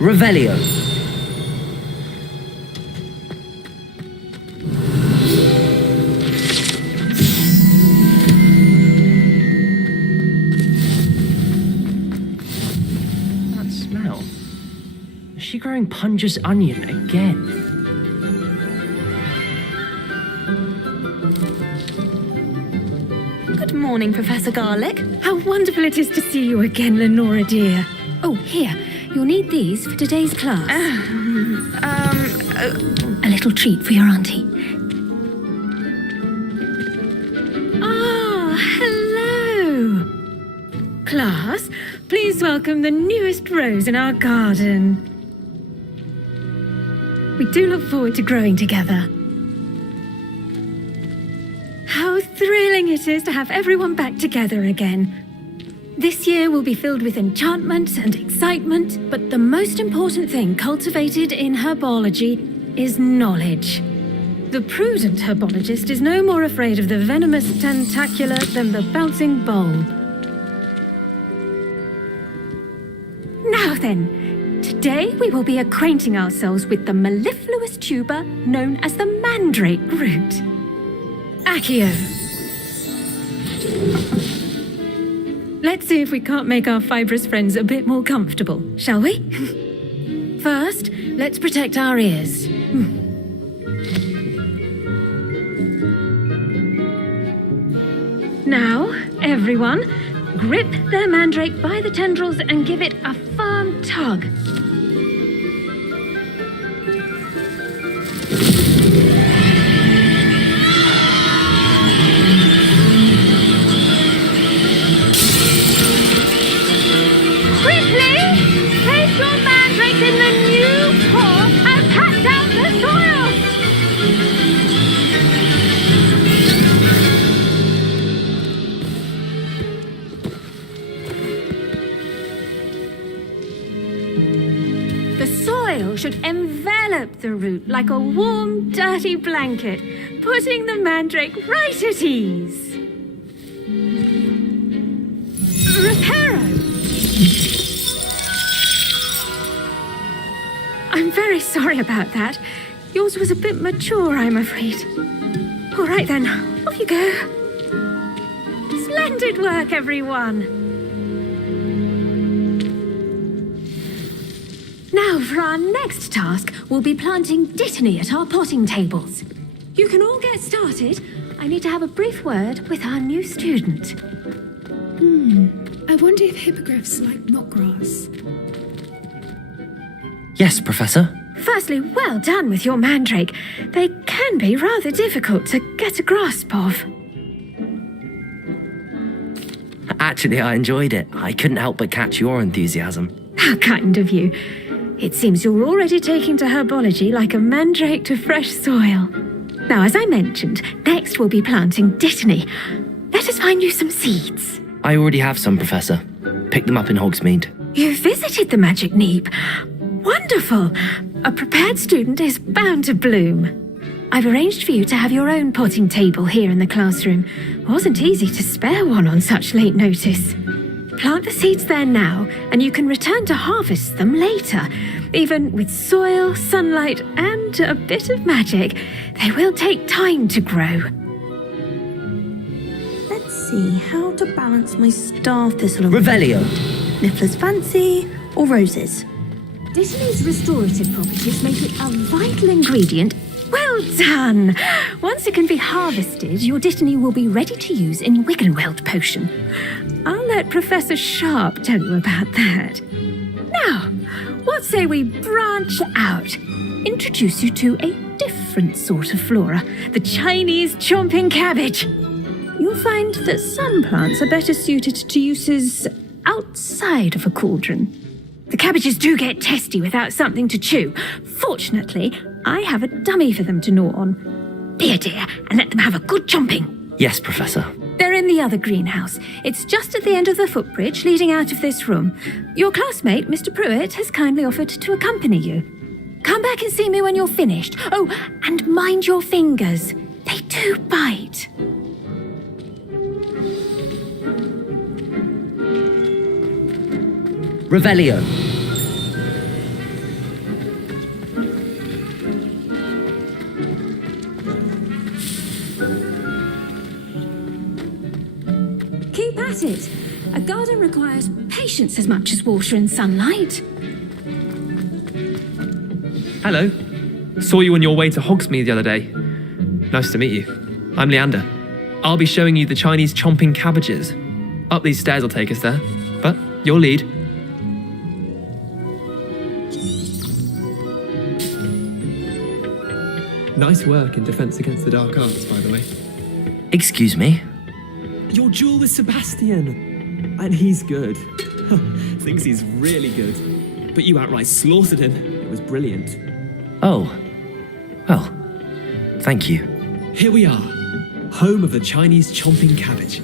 Revelio. smell. Is she growing Punja's onion again? Good morning, Professor Garlick. How wonderful it is to see you again, Lenora dear. Oh, here. You'll need these for today's class. A little treat for your auntie. Ah, hello. Class, please welcome the newest rose in our garden. We do look forward to growing together. How thrilling it is to have everyone back together again. This year will be filled with enchantment and excitement, but the most important thing cultivated in herbology is knowledge. The prudent herbologist is no more afraid of the venomous tentacula than the bouncing bulb. Now then, today we will be acquainting ourselves with the mellifluous tuber known as the mandrake root. Accio. Let's see if we can't make our fibrous friends a bit more comfortable, shall we? First, let's protect our ears. Now, everyone, grip their mandrake by the tendrils and give it a firm tug. In the new pot and pat down the soil! The soil should envelop the root like a warm, dirty blanket, putting the mandrake right at ease. Reparo! I'm very sorry about that. Yours was a bit mature, I'm afraid. All right then, off you go. Splendid work, everyone. Now, for our next task, we'll be planting dittany at our potting tables. You can all get started. I need to have a brief word with our new student. I wonder if hippogriffs like knotgrass. Yes, Professor. Firstly, well done with your mandrake. They can be rather difficult to get a grasp of. Actually, I enjoyed it. I couldn't help but catch your enthusiasm. How kind of you. It seems you're already taking to herbology like a mandrake to fresh soil. Now, as I mentioned, next we'll be planting dittany. Let us find you some seeds. I already have some, Professor. Picked them up in Hogsmeade. You visited the Magic Neep. Wonderful! A prepared student is bound to bloom. I've arranged for you to have your own potting table here in the classroom. Wasn't easy to spare one on such late notice. Plant the seeds there now, and you can return to harvest them later. Even with soil, sunlight, and a bit of magic, they will take time to grow. Let's see how to balance my star thistle. Revelio. Niffler's fancy or roses? Dittany's restorative properties make it a vital ingredient. Well done! Once it can be harvested, your dittany will be ready to use in Wiggenweld potion. I'll let Professor Sharp tell you about that. Now, what say we branch out? Introduce you to a different sort of flora, the Chinese chomping cabbage. You'll find that some plants are better suited to uses outside of a cauldron. The cabbages do get testy without something to chew. Fortunately, I have a dummy for them to gnaw on. Be a dear and let them have a good chomping. Yes, Professor. They're in the other greenhouse. It's just at the end of the footbridge leading out of this room. Your classmate, Mr. Pruitt, has kindly offered to accompany you. Come back and see me when you're finished. Oh, and mind your fingers. They do bite. Revelio. Keep at it. A garden requires patience patience as much as water and sunlight. Hello. Saw you on your way to Hogsmeade the other day. Nice to meet you. I'm Leander. I'll be showing you the Chinese chomping cabbages. Up these stairs will take us there, but your lead. Nice work in Defense Against the Dark Arts, by the way. Excuse me? Your duel with Sebastian. And he's good. Thinks he's really good. But you outright slaughtered him. It was brilliant. Oh. Well, thank you. Here we are. Home of the Chinese chomping cabbage.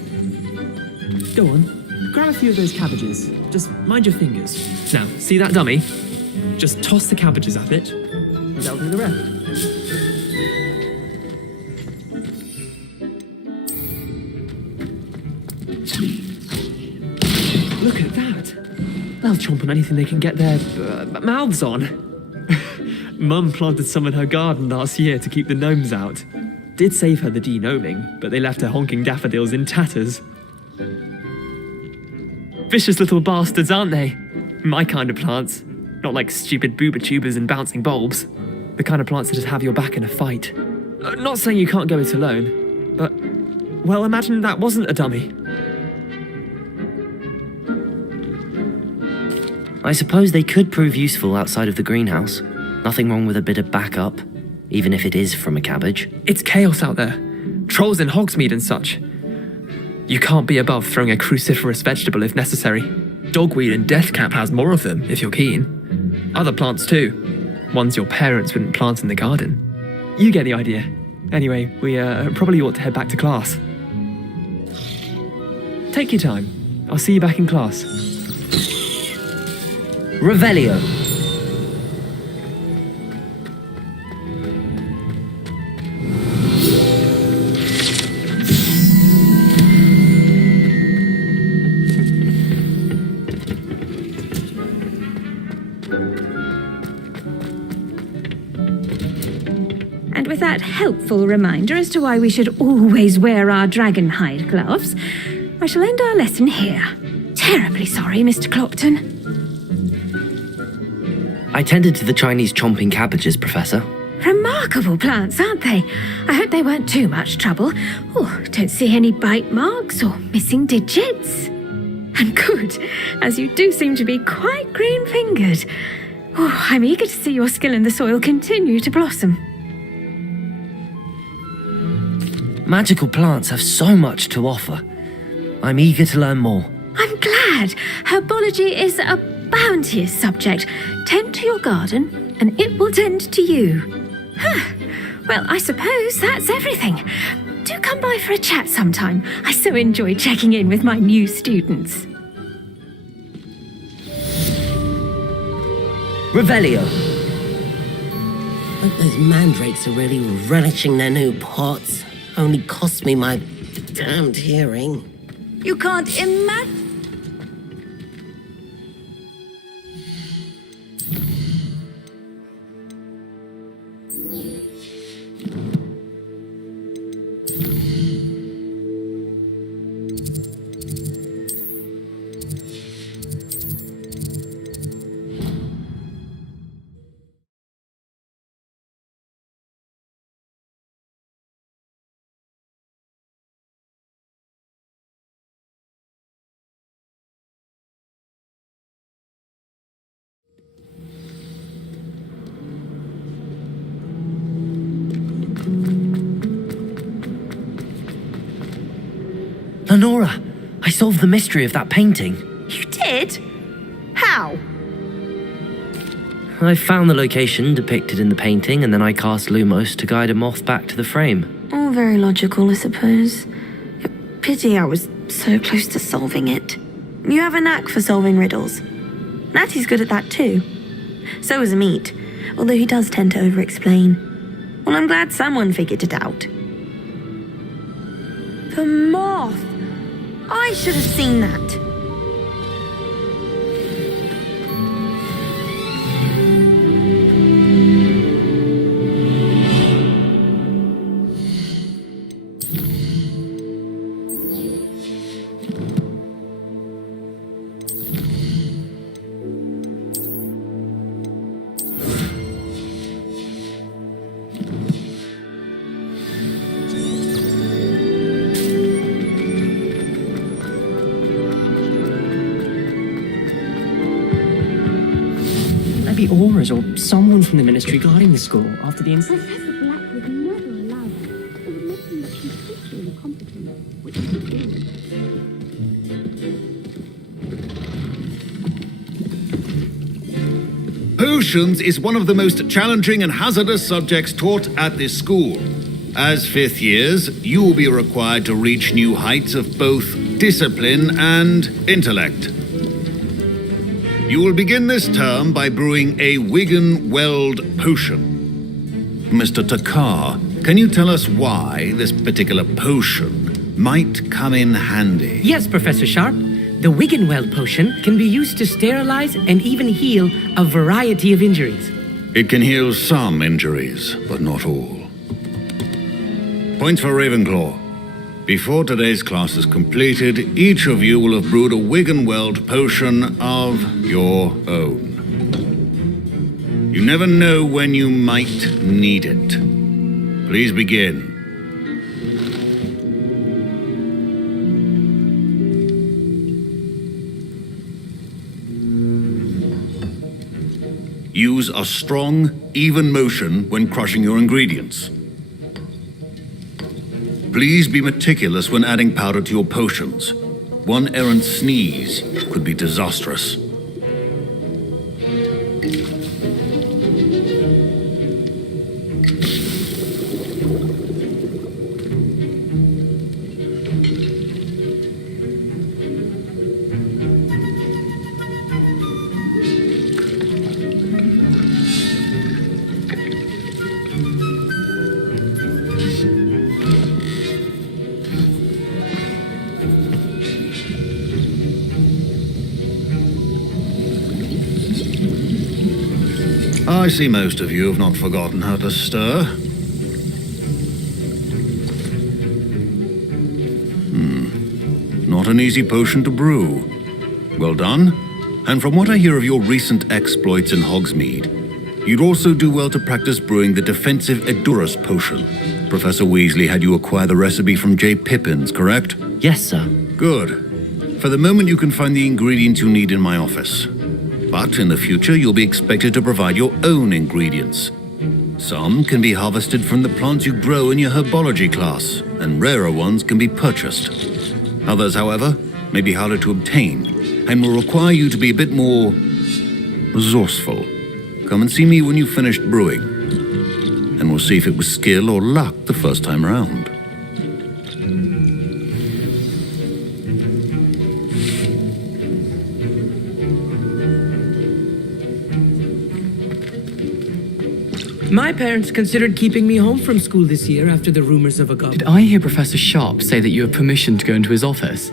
Go on. Grab a few of those cabbages. Just mind your fingers. Now, see that dummy? Just toss the cabbages at it. And that'll do the rest. Look at that. They'll chomp on anything they can get their mouths on. Mum planted some in her garden last year to keep the gnomes out. Did save her the de-gnoming, but they left her honking daffodils in tatters. Vicious little bastards, aren't they? My kind of plants. Not like stupid booba tubers and bouncing bulbs. The kind of plants that just have your back in a fight. Not saying you can't go it alone, but, well, imagine that wasn't a dummy. I suppose they could prove useful outside of the greenhouse. Nothing wrong with a bit of backup, even if it is from a cabbage. It's chaos out there. Trolls in Hogsmeade and such. You can't be above throwing a cruciferous vegetable if necessary. Dogweed and deathcap has more of them, if you're keen. Other plants too. Ones your parents wouldn't plant in the garden. You get the idea. Anyway, we probably ought to head back to class. Take your time. I'll see you back in class. Revelio. And with that helpful reminder as to why we should always wear our dragon hide gloves, I shall end our lesson here. Terribly sorry, Mr. Clopton. I tended to the Chinese chomping cabbages, Professor. Remarkable plants, aren't they? I hope they weren't too much trouble. Oh, don't see any bite marks or missing digits. And good, as you do seem to be quite green-fingered. Oh, I'm eager to see your skill in the soil continue to blossom. Magical plants have so much to offer. I'm eager to learn more. I'm glad. Herbology is a bounteous subject. Tend to your garden, and it will tend to you. Well, I suppose that's everything. Do come by for a chat sometime. I so enjoy checking in with my new students. Revelio. Hope those mandrakes are really relishing their new pots. Only cost me my damned hearing. You can't imagine. Lenora, I solved the mystery of that painting. You did? How? I found the location depicted in the painting, and then I cast Lumos to guide a moth back to the frame. All very logical, I suppose. Pity I was so close to solving it. You have a knack for solving riddles. Natty's good at that too. So is Amit, although he does tend to over-explain. Well, I'm glad someone figured it out. The moth! I should have seen that. there be auras or someone from the ministry guarding the school after the incident? Professor Black would never allow that. It would make him look completely incompetent, which he could do. Potions is one of the most challenging and hazardous subjects taught at this school. As fifth years, you will be required to reach new heights of both discipline and intellect. You will begin this term by brewing a Wiggenweld potion. Mr. Takar, can you tell us why this particular potion might come in handy? Yes, Professor Sharp. The Wiggenweld potion can be used to sterilize and even heal a variety of injuries. It can heal some injuries, but not all. Points for Ravenclaw. Before today's class is completed, each of you will have brewed a Wiggenweld potion of your own. You never know when you might need it. Please begin. Use a strong, even motion when crushing your ingredients. Please be meticulous when adding powder to your potions. One errant sneeze could be disastrous. I see most of you have not forgotten how to stir. Not an easy potion to brew. Well done. And from what I hear of your recent exploits in Hogsmeade, you'd also do well to practice brewing the defensive Edurus potion. Professor Weasley had you acquire the recipe from J. Pippins, correct? Yes, sir. Good. For the moment, you can find the ingredients you need in my office. But in the future, you'll be expected to provide your own ingredients. Some can be harvested from the plants you grow in your Herbology class, and rarer ones can be purchased. Others, however, may be harder to obtain, and will require you to be a bit more resourceful. Come and see me when you've finished brewing, and we'll see if it was skill or luck the first time round. My parents considered keeping me home from school this year after the rumors of Uagadou. Did I hear Professor Sharp say that you have permission to go into his office?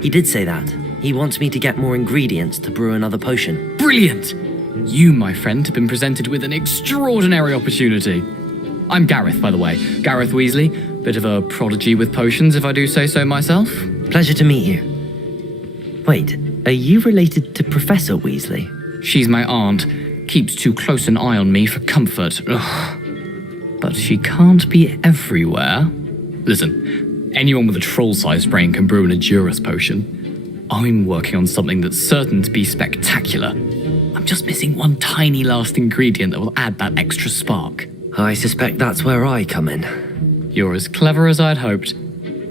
He did say that. He wants me to get more ingredients to brew another potion. Brilliant! You, my friend, have been presented with an extraordinary opportunity. I'm Gareth, by the way. Gareth Weasley. Bit of a prodigy with potions, if I do say so myself. Pleasure to meet you. Wait, are you related to Professor Weasley? She's my aunt. Keeps too close an eye on me for comfort. Ugh. But she can't be everywhere. Listen, anyone with a troll-sized brain can brew an Edurus potion. I'm working on something that's certain to be spectacular. I'm just missing one tiny last ingredient that will add that extra spark. I suspect that's where I come in. You're as clever as I'd hoped.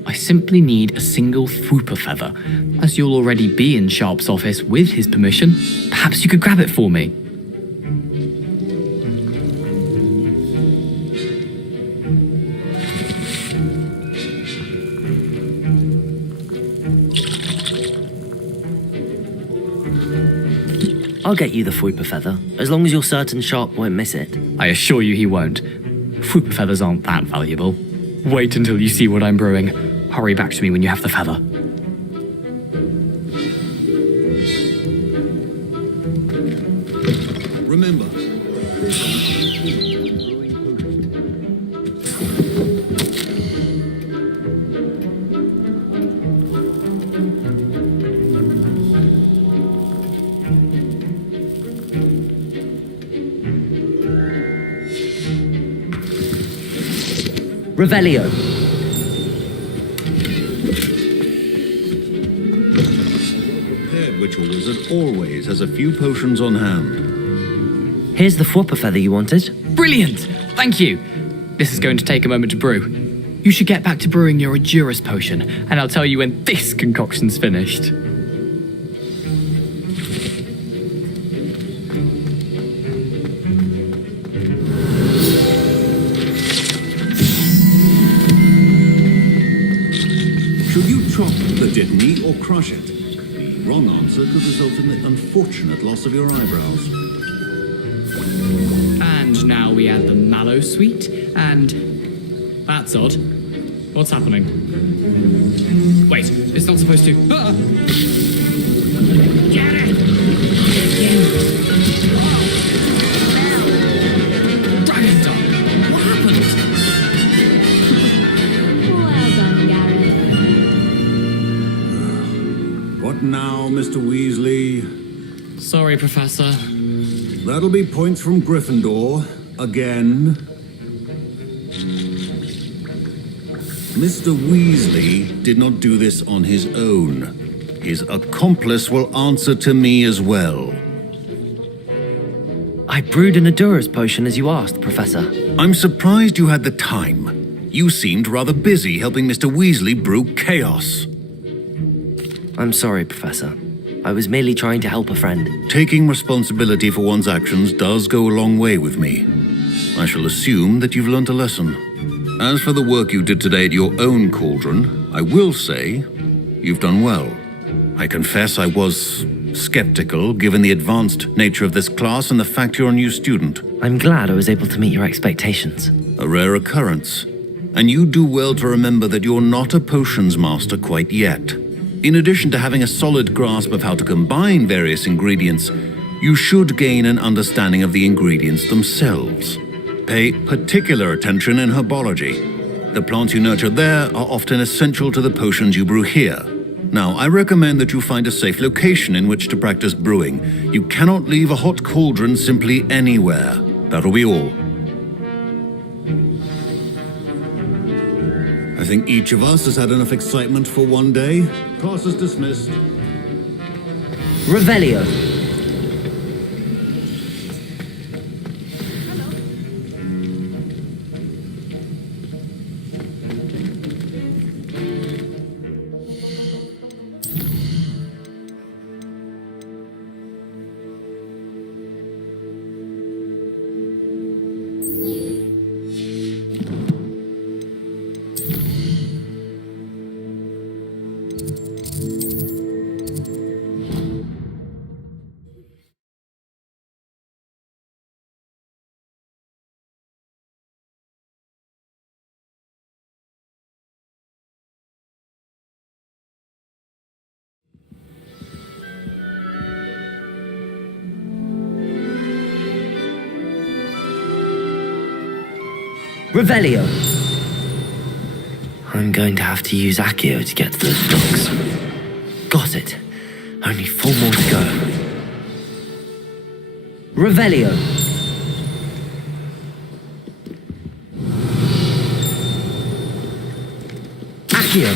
I simply need a single Fwooper feather. As you'll already be in Sharp's office with his permission, perhaps you could grab it for me. I'll get you the Fwooper feather, as long as you're certain Sharp won't miss it. I assure you he won't. Fwooper feathers aren't that valuable. Wait until you see what I'm brewing. Hurry back to me when you have the feather. Remember. Revelio. Prepared which wizard always has a few potions on hand. Here's the Fwopper feather you wanted. Brilliant! Thank you. This is going to take a moment to brew. You should get back to brewing your Edurus potion, and I'll tell you when this concoction's finished. Should you chop the dittany or crush it? The wrong answer could result in the unfortunate loss of your eyebrows. And now we add the mallow sweet, and... That's odd. What's happening? Wait, it's not supposed to... Ah! Get it! Dragon Dog! What happened? Well done, Gareth. What now, Mr. Weasley? Sorry, Professor. That'll be points from Gryffindor. Again. Mr. Weasley did not do this on his own. His accomplice will answer to me as well. I brewed an Edurus potion as you asked, Professor. I'm surprised you had the time. You seemed rather busy helping Mr. Weasley brew chaos. I'm sorry, Professor. I was merely trying to help a friend. Taking responsibility for one's actions does go a long way with me. I shall assume that you've learnt a lesson. As for the work you did today at your own cauldron, I will say you've done well. I confess I was skeptical, given the advanced nature of this class and the fact you're a new student. I'm glad I was able to meet your expectations. A rare occurrence. And you do well to remember that you're not a potions master quite yet. In addition to having a solid grasp of how to combine various ingredients, you should gain an understanding of the ingredients themselves. Pay particular attention in herbology. The plants you nurture there are often essential to the potions you brew here. Now, I recommend that you find a safe location in which to practice brewing. You cannot leave a hot cauldron simply anywhere. That'll be all. I think each of us has had enough excitement for one day. Class is dismissed. Revelio. Revelio. I'm going to have to use Accio to get to those dogs. Got it. Only 4 more to go. Revelio. Accio.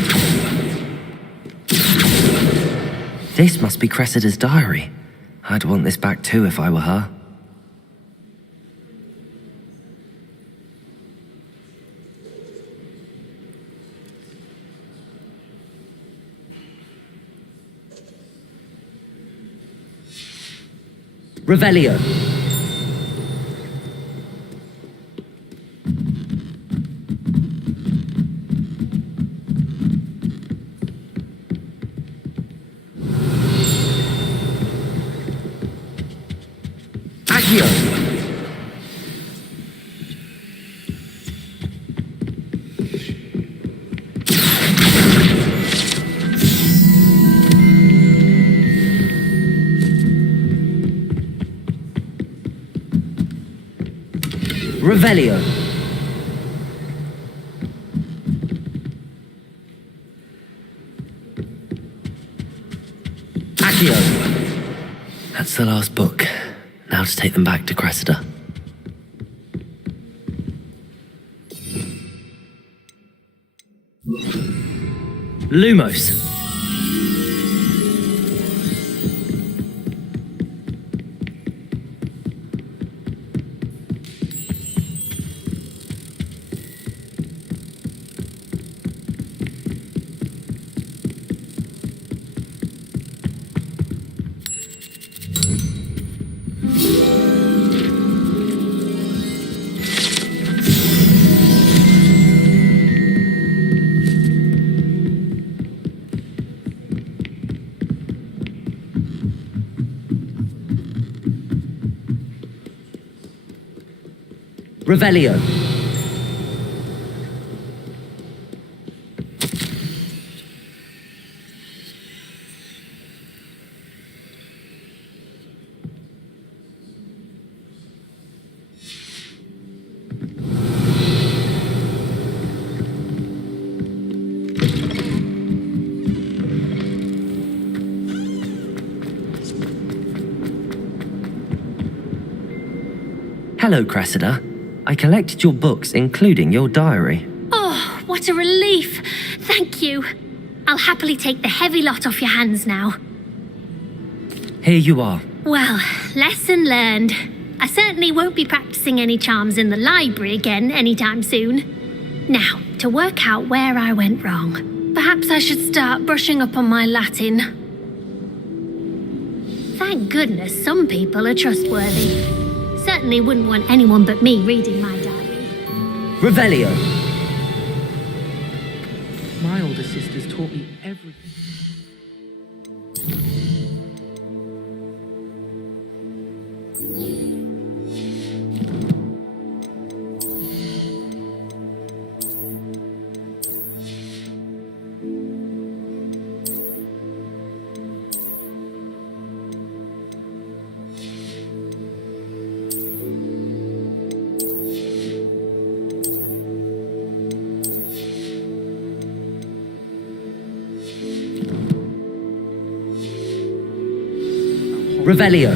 This must be Cressida's diary. I'd want this back too if I were her. Revelio. Accio. Revelio. Accio. That's the last book. Now to take them back to Cressida. Lumos. Revelio. Hello, Cressida. I collected your books, including your diary. Oh, what a relief. Thank you. I'll happily take the heavy lot off your hands now. Here you are. Well, lesson learned. I certainly won't be practicing any charms in the library again anytime soon. Now, to work out where I went wrong. Perhaps I should start brushing up on my Latin. Thank goodness some people are trustworthy. Certainly wouldn't want anyone but me reading my diary. Revelio. My older sisters taught me everything. Revelio.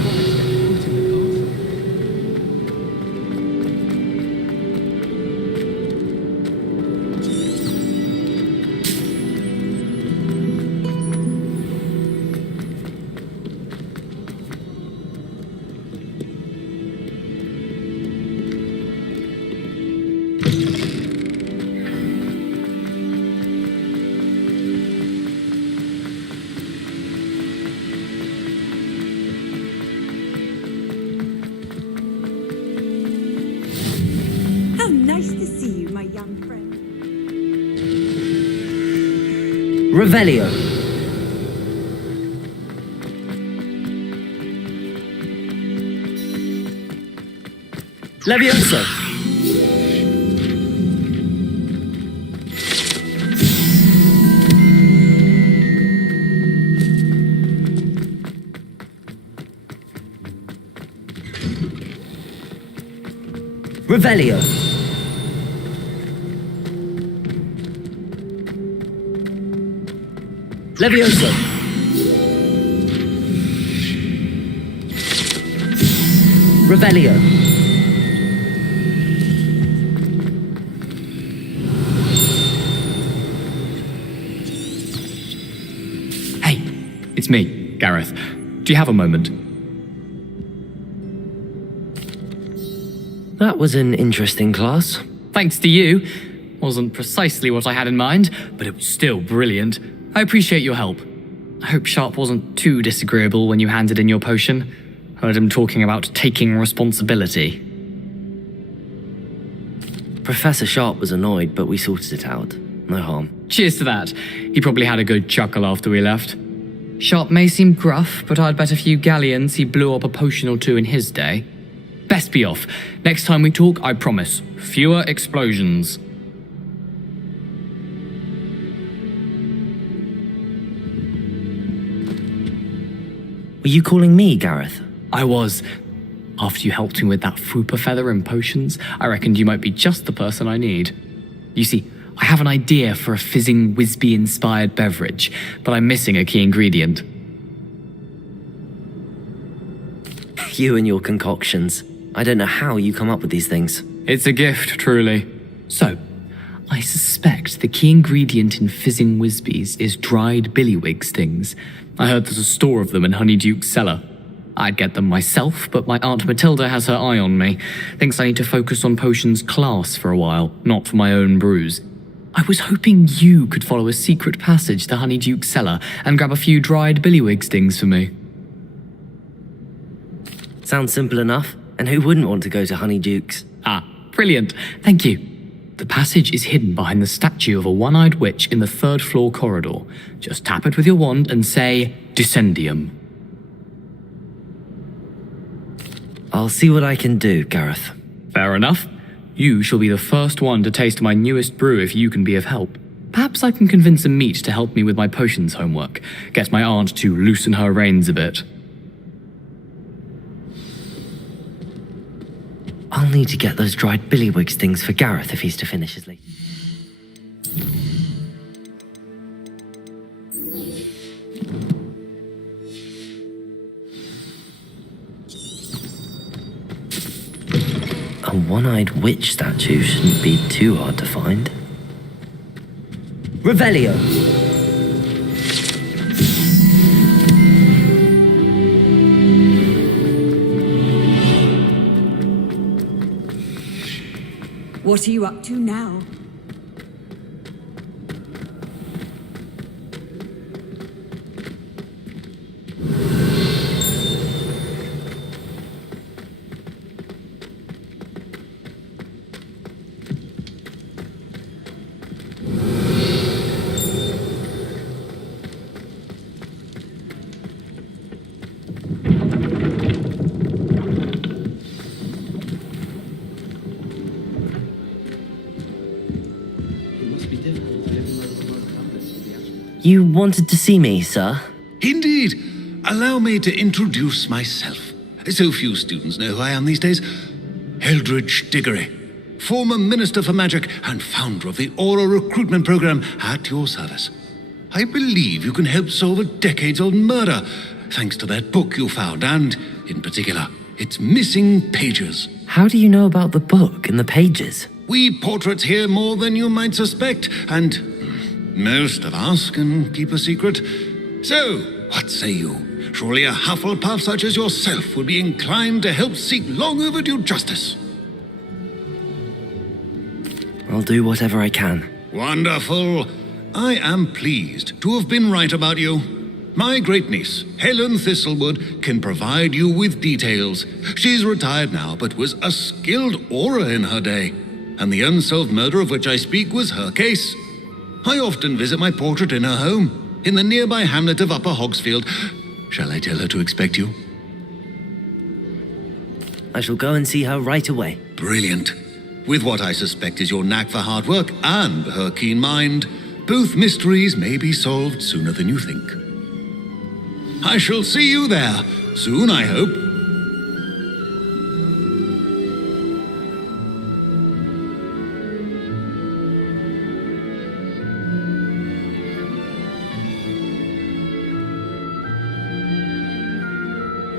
Revelio. Levioso. Revelio. Levioso. Revelio. Hey, it's me, Gareth. Do you have a moment? That was an interesting class. Thanks to you. Wasn't precisely what I had in mind, but it was still brilliant. I appreciate your help. I hope Sharp wasn't too disagreeable when you handed in your potion. Heard him talking about taking responsibility. Professor Sharp was annoyed, but we sorted it out. No harm. Cheers to that. He probably had a good chuckle after we left. Sharp may seem gruff, but I'd bet a few galleons he blew up a potion or two in his day. Best be off. Next time we talk, I promise, fewer explosions. Were you calling me, Gareth? I was. After you helped me with that Fupa feather and potions, I reckoned you might be just the person I need. You see, I have an idea for a fizzing Wisby-inspired beverage, but I'm missing a key ingredient. You and your concoctions. I don't know how you come up with these things. It's a gift, truly. So, I suspect the key ingredient in fizzing Wisbies is dried billywig stings. I heard there's a store of them in Honeyduke's cellar. I'd get them myself, but my Aunt Matilda has her eye on me. Thinks I need to focus on potions class for a while, not for my own brews. I was hoping you could follow a secret passage to Honeyduke's cellar and grab a few dried billywig stings for me. Sounds simple enough, and who wouldn't want to go to Honeyduke's? Ah, brilliant. Thank you. The passage is hidden behind the statue of a one-eyed witch in the third floor corridor. Just tap it with your wand and say, Descendium. I'll see what I can do, Gareth. Fair enough. You shall be the first one to taste my newest brew if you can be of help. Perhaps I can convince a meat to help me with my potions homework, get my aunt to loosen her reins a bit. I'll need to get those dried billywigs things for Gareth if he's to finish his late. A one-eyed witch statue shouldn't be too hard to find. Revelio! What are you up to now? You wanted to see me, sir? Indeed. Allow me to introduce myself. So few students know who I am these days. Eldridge Diggory, former Minister for Magic and founder of the Aura Recruitment Program, at your service. I believe you can help solve a decades-old murder, thanks to that book you found, and, in particular, its missing pages. How do you know about the book and the pages? We portraits hear more than you might suspect, and most of us can keep a secret. So, what say you? Surely a Hufflepuff such as yourself would be inclined to help seek long overdue justice. I'll do whatever I can. Wonderful. I am pleased to have been right about you. My great-niece, Helen Thistlewood, can provide you with details. She's retired now, but was a skilled aura in her day. And the unsolved murder of which I speak was her case. I often visit my portrait in her home, in the nearby hamlet of Upper Hogsfield. Shall I tell her to expect you? I shall go and see her right away. Brilliant. With what I suspect is your knack for hard work and her keen mind, both mysteries may be solved sooner than you think. I shall see you there, soon I hope.